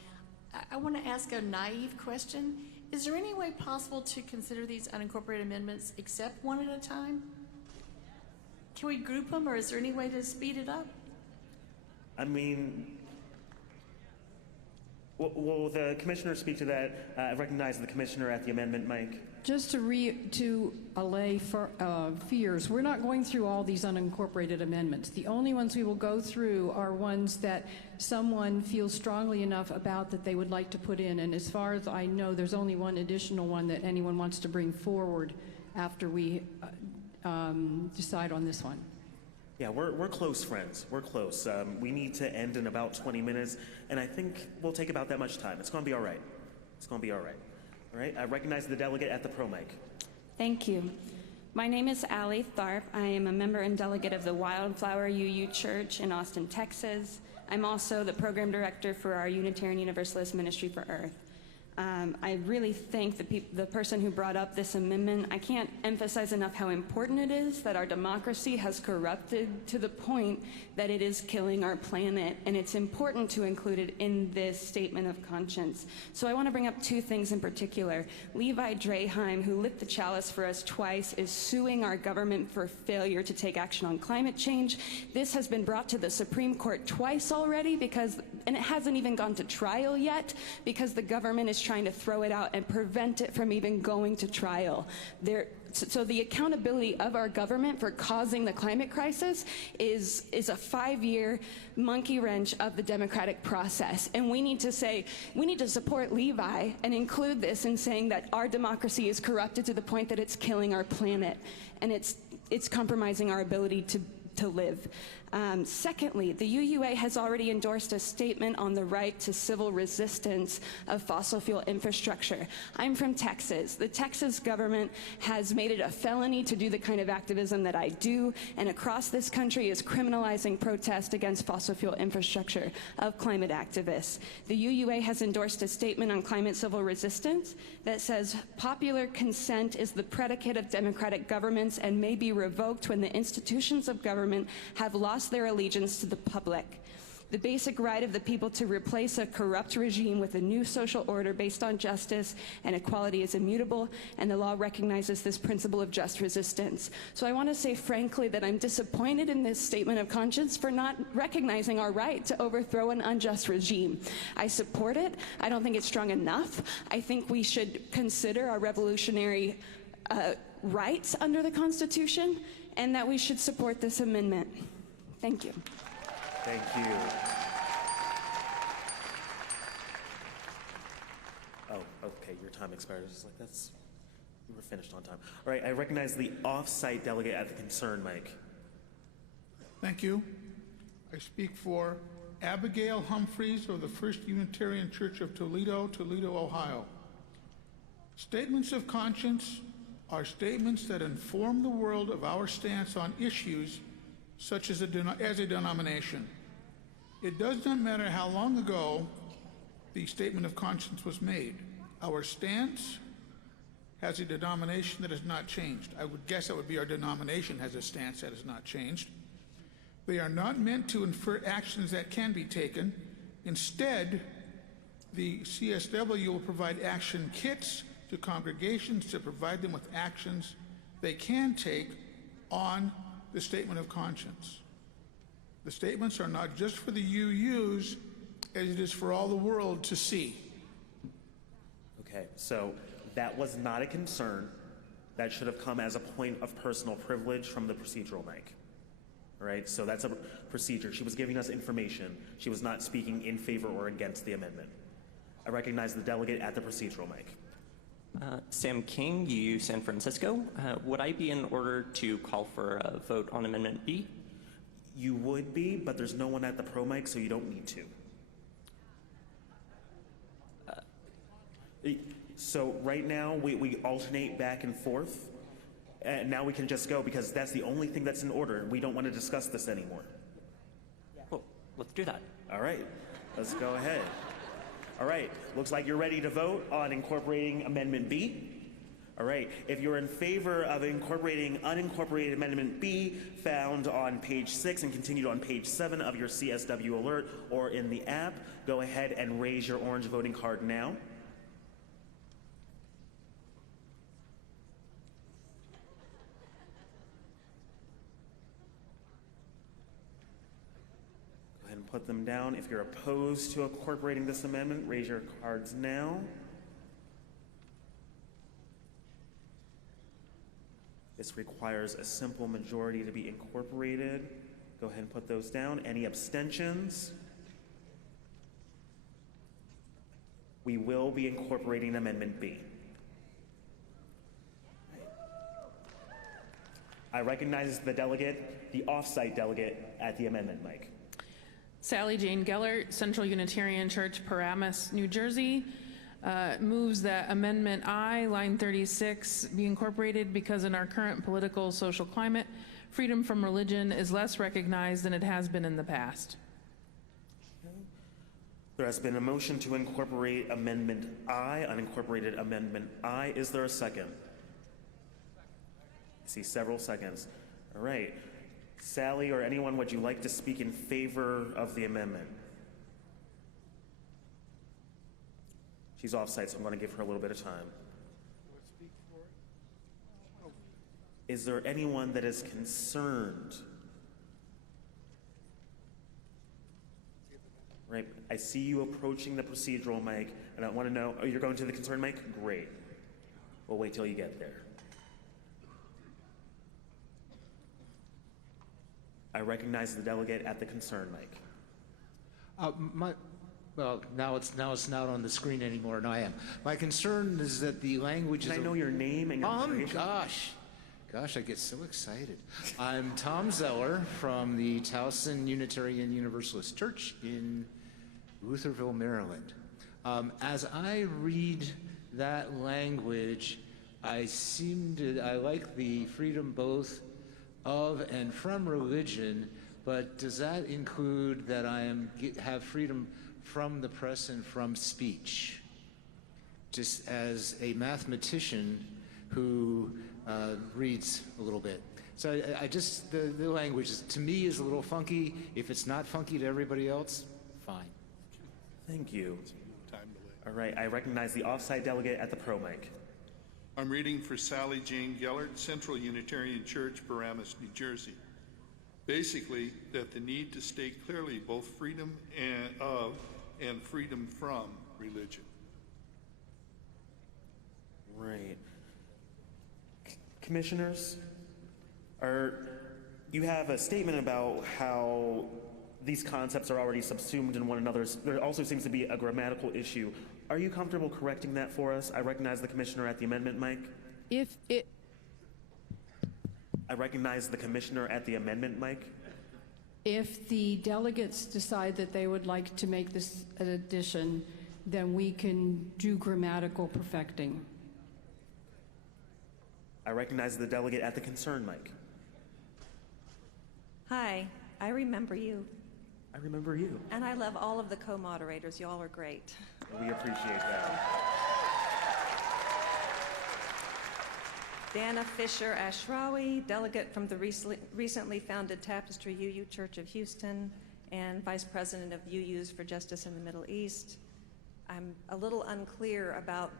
I want to ask a naive question. Is there any way possible to consider these unincorporated amendments except one at a time? Can we group them, or is there any way to speed it up? I mean, will the commissioner speak to that? I recognize the commissioner at the amendment mic. Just to allay fears, we're not going through all these unincorporated amendments. The only ones we will go through are ones that someone feels strongly enough about that they would like to put in. And as far as I know, there's only one additional one that anyone wants to bring forward after we decide on this one. Yeah, we're close friends. We're close. We need to end in about 20 minutes, and I think we'll take about that much time. It's going to be all right. It's going to be all right. All right, I recognize the delegate at the pro mic. Thank you. My name is Allie Tharp. I am a member and delegate of the Wildflower UU Church in Austin, Texas. I'm also the program director for our Unitarian Universalist Ministry for Earth. I really thank the person who brought up this amendment. I can't emphasize enough how important it is that our democracy has corrupted to the point that it is killing our planet, and it's important to include it in this statement of conscience. So I want to bring up two things in particular. Levi Draheim, who lit the chalice for us twice, is suing our government for failure to take action on climate change. This has been brought to the Supreme Court twice already, and it hasn't even gone to trial yet, because the government is trying to throw it out and prevent it from even going to trial. So the accountability of our government for causing the climate crisis is a 5-year monkey wrench of the democratic process. And we need to support Levi and include this in saying that our democracy is corrupted to the point that it's killing our planet, and it's compromising our ability to live. Secondly, the UUA has already endorsed a statement on the right to civil resistance of fossil fuel infrastructure. I'm from Texas. The Texas government has made it a felony to do the kind of activism that I do, and across this country is criminalizing protest against fossil fuel infrastructure of climate activists. The UUA has endorsed a statement on climate civil resistance that says popular consent is the predicate of democratic governments and may be revoked when the institutions of government have lost their allegiance to the public. The basic right of the people to replace a corrupt regime with a new social order based on justice and equality is immutable, and the law recognizes this principle of just resistance. So I want to say frankly that I'm disappointed in this statement of conscience for not recognizing our right to overthrow an unjust regime. I support it. I don't think it's strong enough. I think we should consider our revolutionary rights under the Constitution, and that we should support this amendment. Thank you. Thank you. Oh, okay, your time expired. I was just like, we were finished on time. All right, I recognize the off-site delegate at the concern mic. Thank you. I speak for Abigail Humphreys of the First Unitarian Church of Toledo, Toledo, Ohio. Statements of conscience are statements that inform the world of our stance on issues such as a denomination. It does not matter how long ago the statement of conscience was made. Our stance has a denomination that has not changed. I would guess that would be our denomination has a stance that has not changed. They are not meant to infer actions that can be taken. Instead, the CSW will provide action kits to congregations to provide them with actions they can take on the statement of conscience. The statements are not just for the UUs, as it is for all the world to see. Okay, so that was not a concern. That should have come as a point of personal privilege from the procedural mic. All right, so that's a procedure. She was giving us information. She was not speaking in favor or against the amendment. I recognize the delegate at the procedural mic. Sam King, UU San Francisco. Would I be in order to call for a vote on Amendment B? You would be, but there's no one at the pro mic, so you don't need to. So right now, we alternate back and forth, and now we can just go because that's the only thing that's in order. We don't want to discuss this anymore. Well, let's do that. All right, let's go ahead. All right, looks like you're ready to vote on incorporating Amendment B. All right, if you're in favor of incorporating unincorporated Amendment B found on page 6 and continued on page 7 of your CSW alert or in the app, go ahead and raise your orange voting card now. Go ahead and put them down. If you're opposed to incorporating this amendment, raise your cards now. This requires a simple majority to be incorporated. Go ahead and put those down. Any abstentions? We will be incorporating Amendment B. I recognize the delegate, the off-site delegate at the amendment mic. Sally Jane Geller, Central Unitarian Church, Paramus, New Jersey, moves that Amendment I, line 36, be incorporated because in our current political social climate, freedom from religion is less recognized than it has been in the past. There has been a motion to incorporate Amendment I, unincorporated Amendment I. Is there a second? I see several seconds. All right. Sally or anyone, would you like to speak in favor of the amendment? She's off-site, so I'm going to give her a little bit of time. Is there anyone that is concerned? Right, I see you approaching the procedural mic, and I want to know, oh, you're going to the concern mic? Great. We'll wait till you get there. I recognize the delegate at the concern mic. Well, now it's not on the screen anymore, and I am. My concern is that the language Can I know your name and your gosh. Gosh, I get so excited. I'm Tom Zeller from the Towson Unitarian Universalist Church in Lutherville, Maryland. As I read that language, I like the freedom both of and from religion, but does that include that I have freedom from the press and from speech? Just as a mathematician who reads a little bit. So I just, the language to me is a little funky. If it's not funky to everybody else, fine. Thank you. All right, I recognize the off-site delegate at the pro mic. I'm reading for Sally Jane Gellert, Central Unitarian Church, Paramus, New Jersey. Basically, that the need to state clearly both freedom of and freedom from religion. Right. Commissioners, you have a statement about how these concepts are already subsumed in one another. There also seems to be a grammatical issue. Are you comfortable correcting that for us? I recognize the commissioner at the amendment mic. I recognize the commissioner at the amendment mic. If the delegates decide that they would like to make this an addition, then we can do grammatical perfecting. I recognize the delegate at the concern mic. Hi, I remember you. I remember you. And I love all of the co-moderators. Y'all are great. We appreciate that. Dana Fisher Ashrawi, delegate from the recently founded Tapestry UU Church of Houston and Vice President of UUs for Justice in the Middle East. I'm a little unclear about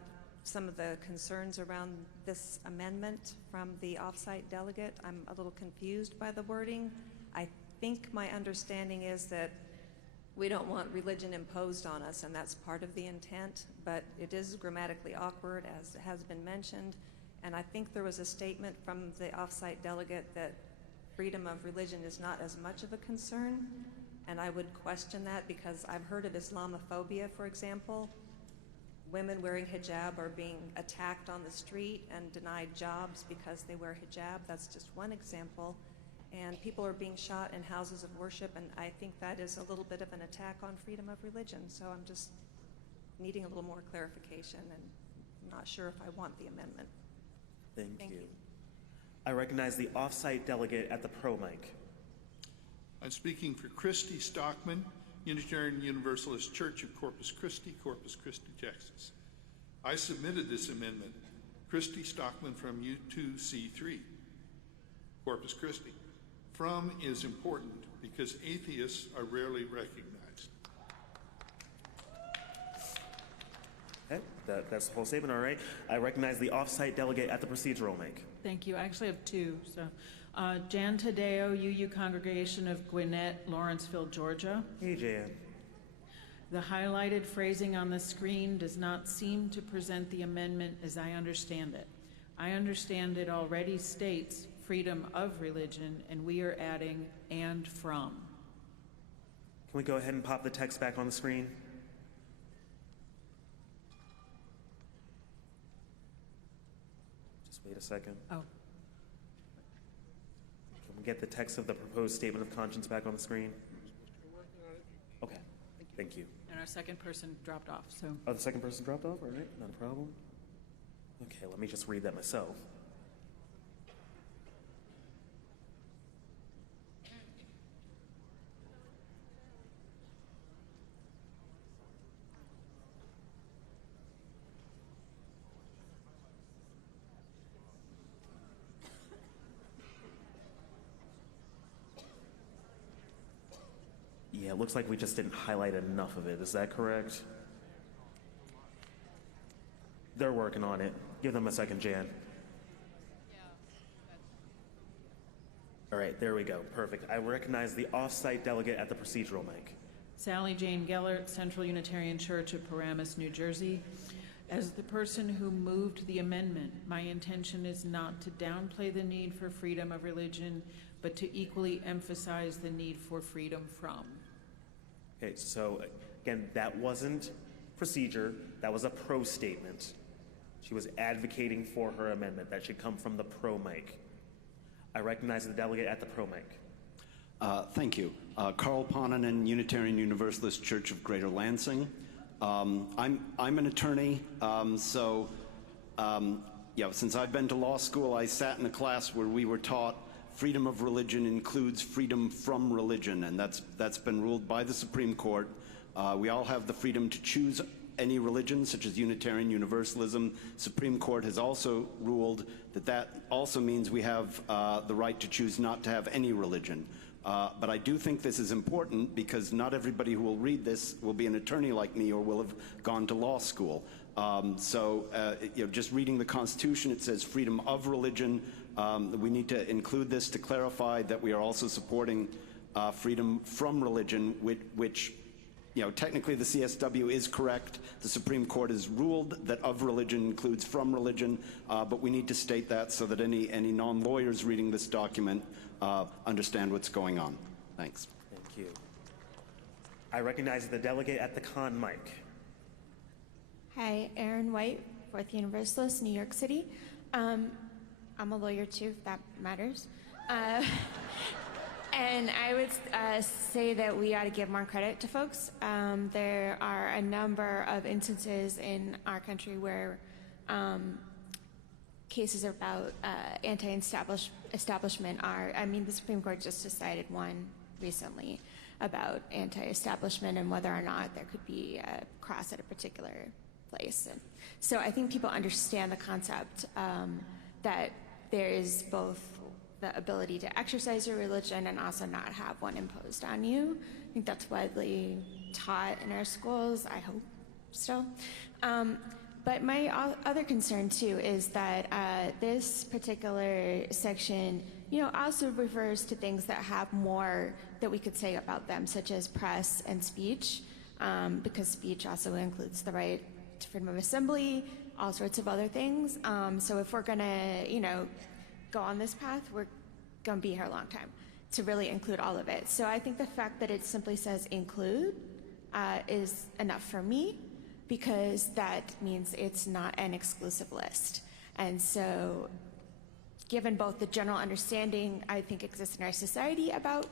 some of the concerns around this amendment from the off-site delegate. I'm a little confused by the wording. I think my understanding is that we don't want religion imposed on us, and that's part of the intent, but it is grammatically awkward, as has been mentioned, and I think there was a statement from the off-site delegate that freedom of religion is not as much of a concern, and I would question that because I've heard of Islamophobia, for example. Women wearing hijab are being attacked on the street and denied jobs because they wear hijab. That's just one example. And people are being shot in houses of worship, and I think that is a little bit of an attack on freedom of religion. So I'm just needing a little more clarification and not sure if I want the amendment. Thank you. I recognize the off-site delegate at the pro mic. I'm speaking for Christy Stockman, Unitarian Universalist Church of Corpus Christi, Texas. I submitted this amendment. Christy Stockman from U2C3, Corpus Christi. From is important because atheists are rarely recognized. Okay, that's the whole statement, all right. I recognize the off-site delegate at the procedural mic. Thank you. I actually have two. So, Jan Tadeo, UU Congregation of Gwinnett, Lawrenceville, Georgia. Hey, Jan. The highlighted phrasing on the screen does not seem to present the amendment as I understand it. I understand it already states freedom of religion, and we are adding "and from." Can we go ahead and pop the text back on the screen? Just wait a second. Oh. Can we get the text of the proposed statement of conscience back on the screen? Okay, thank you. And our second person dropped off, so. Oh, the second person dropped off? All right, not a problem. Okay, let me just read that myself. Yeah, it looks like we just didn't highlight enough of it. Is that correct? They're working on it. Give them a second, Jan. All right, there we go. Perfect. I recognize the off-site delegate at the procedural mic. Sally Jane Gellert, Central Unitarian Church of Paramus, New Jersey. As the person who moved the amendment, my intention is not to downplay the need for freedom of religion, but to equally emphasize the need for freedom from. Okay, so again, that wasn't procedure. That was a pro statement. She was advocating for her amendment. That should come from the pro mic. I recognize the delegate at the pro mic. Thank you. Carl Ponanen, Unitarian Universalist Church of Greater Lansing. I'm an attorney, since I've been to law school, I sat in a class where we were taught freedom of religion includes freedom from religion, and that's been ruled by the Supreme Court. We all have the freedom to choose any religion, such as Unitarian Universalism. Supreme Court has also ruled that also means we have the right to choose not to have any religion. But I do think this is important because not everybody who will read this will be an attorney like me or will have gone to law school. Just reading the Constitution, it says freedom of religion. We need to include this to clarify that we are also supporting freedom from religion, which technically the CSW is correct. The Supreme Court has ruled that of religion includes from religion, but we need to state that so that any non-lawyers reading this document understand what's going on. Thanks. Thank you. I recognize the delegate at the con mic. Hi, Erin White, Fourth Universalist, New York City. I'm a lawyer too, if that matters. And I would say that we ought to give more credit to folks. There are a number of instances in our country where cases about anti-establishment are, the Supreme Court just decided one recently about anti-establishment and whether or not there could be a cross at a particular place. And so I think people understand the concept that there is both the ability to exercise your religion and also not have one imposed on you. I think that's widely taught in our schools, I hope still. But my other concern too is that this particular section, also refers to things that have more that we could say about them, such as press and speech, because speech also includes the right to freedom of assembly, all sorts of other things. So if we're gonna, go on this path, we're gonna be here a long time to really include all of it. So I think the fact that it simply says include is enough for me, because that means it's not an exclusive list. And so given both the general understanding I think exists in our society about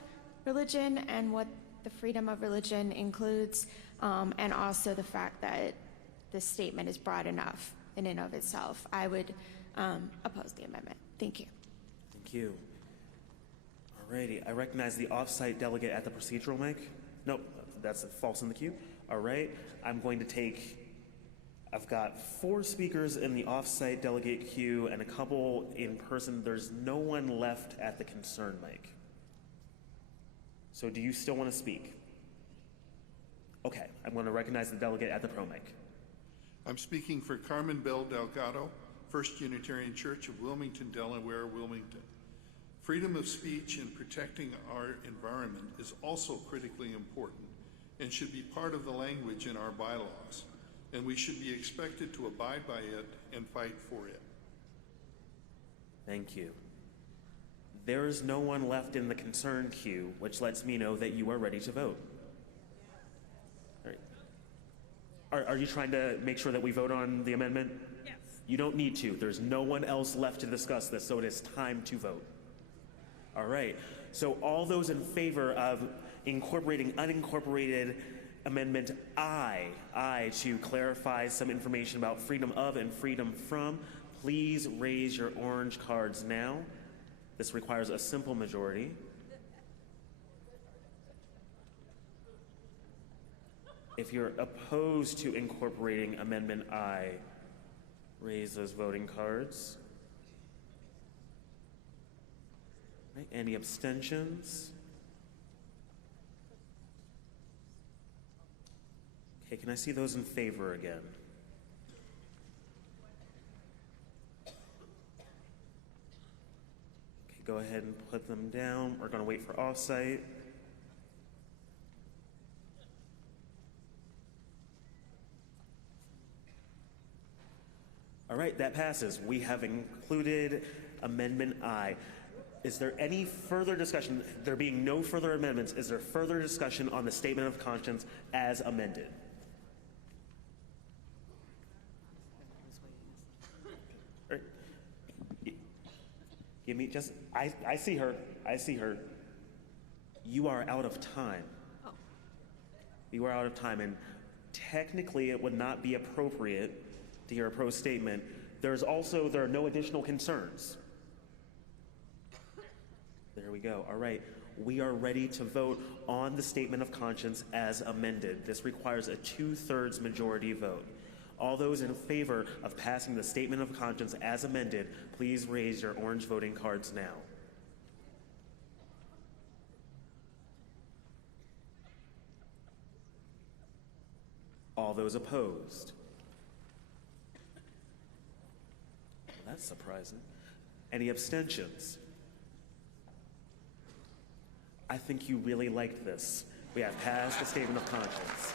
religion and what the freedom of religion includes, and also the fact that this statement is broad enough in and of itself, I would oppose the amendment. Thank you. Thank you. Alrighty, I recognize the off-site delegate at the procedural mic. Nope, that's false in the queue. All right, I've got 4 speakers in the off-site delegate queue and a couple in person. There's no one left at the concern mic. So do you still want to speak? Okay, I'm going to recognize the delegate at the pro mic. I'm speaking for Carmen Bell Delgado, First Unitarian Church of Wilmington, Delaware, Wilmington. Freedom of speech and protecting our environment is also critically important and should be part of the language in our bylaws, and we should be expected to abide by it and fight for it. Thank you. There is no one left in the concern queue, which lets me know that you are ready to vote. All right. Are you trying to make sure that we vote on the amendment? Yes. You don't need to. There's no one else left to discuss this, so it is time to vote. All right. So all those in favor of incorporating unincorporated amendment I to clarify some information about freedom of and freedom from, please raise your orange cards now. This requires a simple majority. If you're opposed to incorporating amendment I, raise those voting cards. Right, any abstentions? Okay, can I see those in favor again? Okay, go ahead and put them down. We're going to wait for offsite. All right, that passes. We have included Amendment I. Is there any further discussion? There being no further amendments, is there further discussion on the statement of conscience as amended? Give me just, I see her. I see her. You are out of time. Oh. You are out of time, and technically it would not be appropriate to hear a pro statement. There are no additional concerns. There we go. All right. We are ready to vote on the statement of conscience as amended. This requires a 2/3 majority vote. All those in favor of passing the statement of conscience as amended, please raise your orange voting cards now. All those opposed? Well, that's surprising. Any abstentions? I think you really liked this. We have passed the statement of conscience.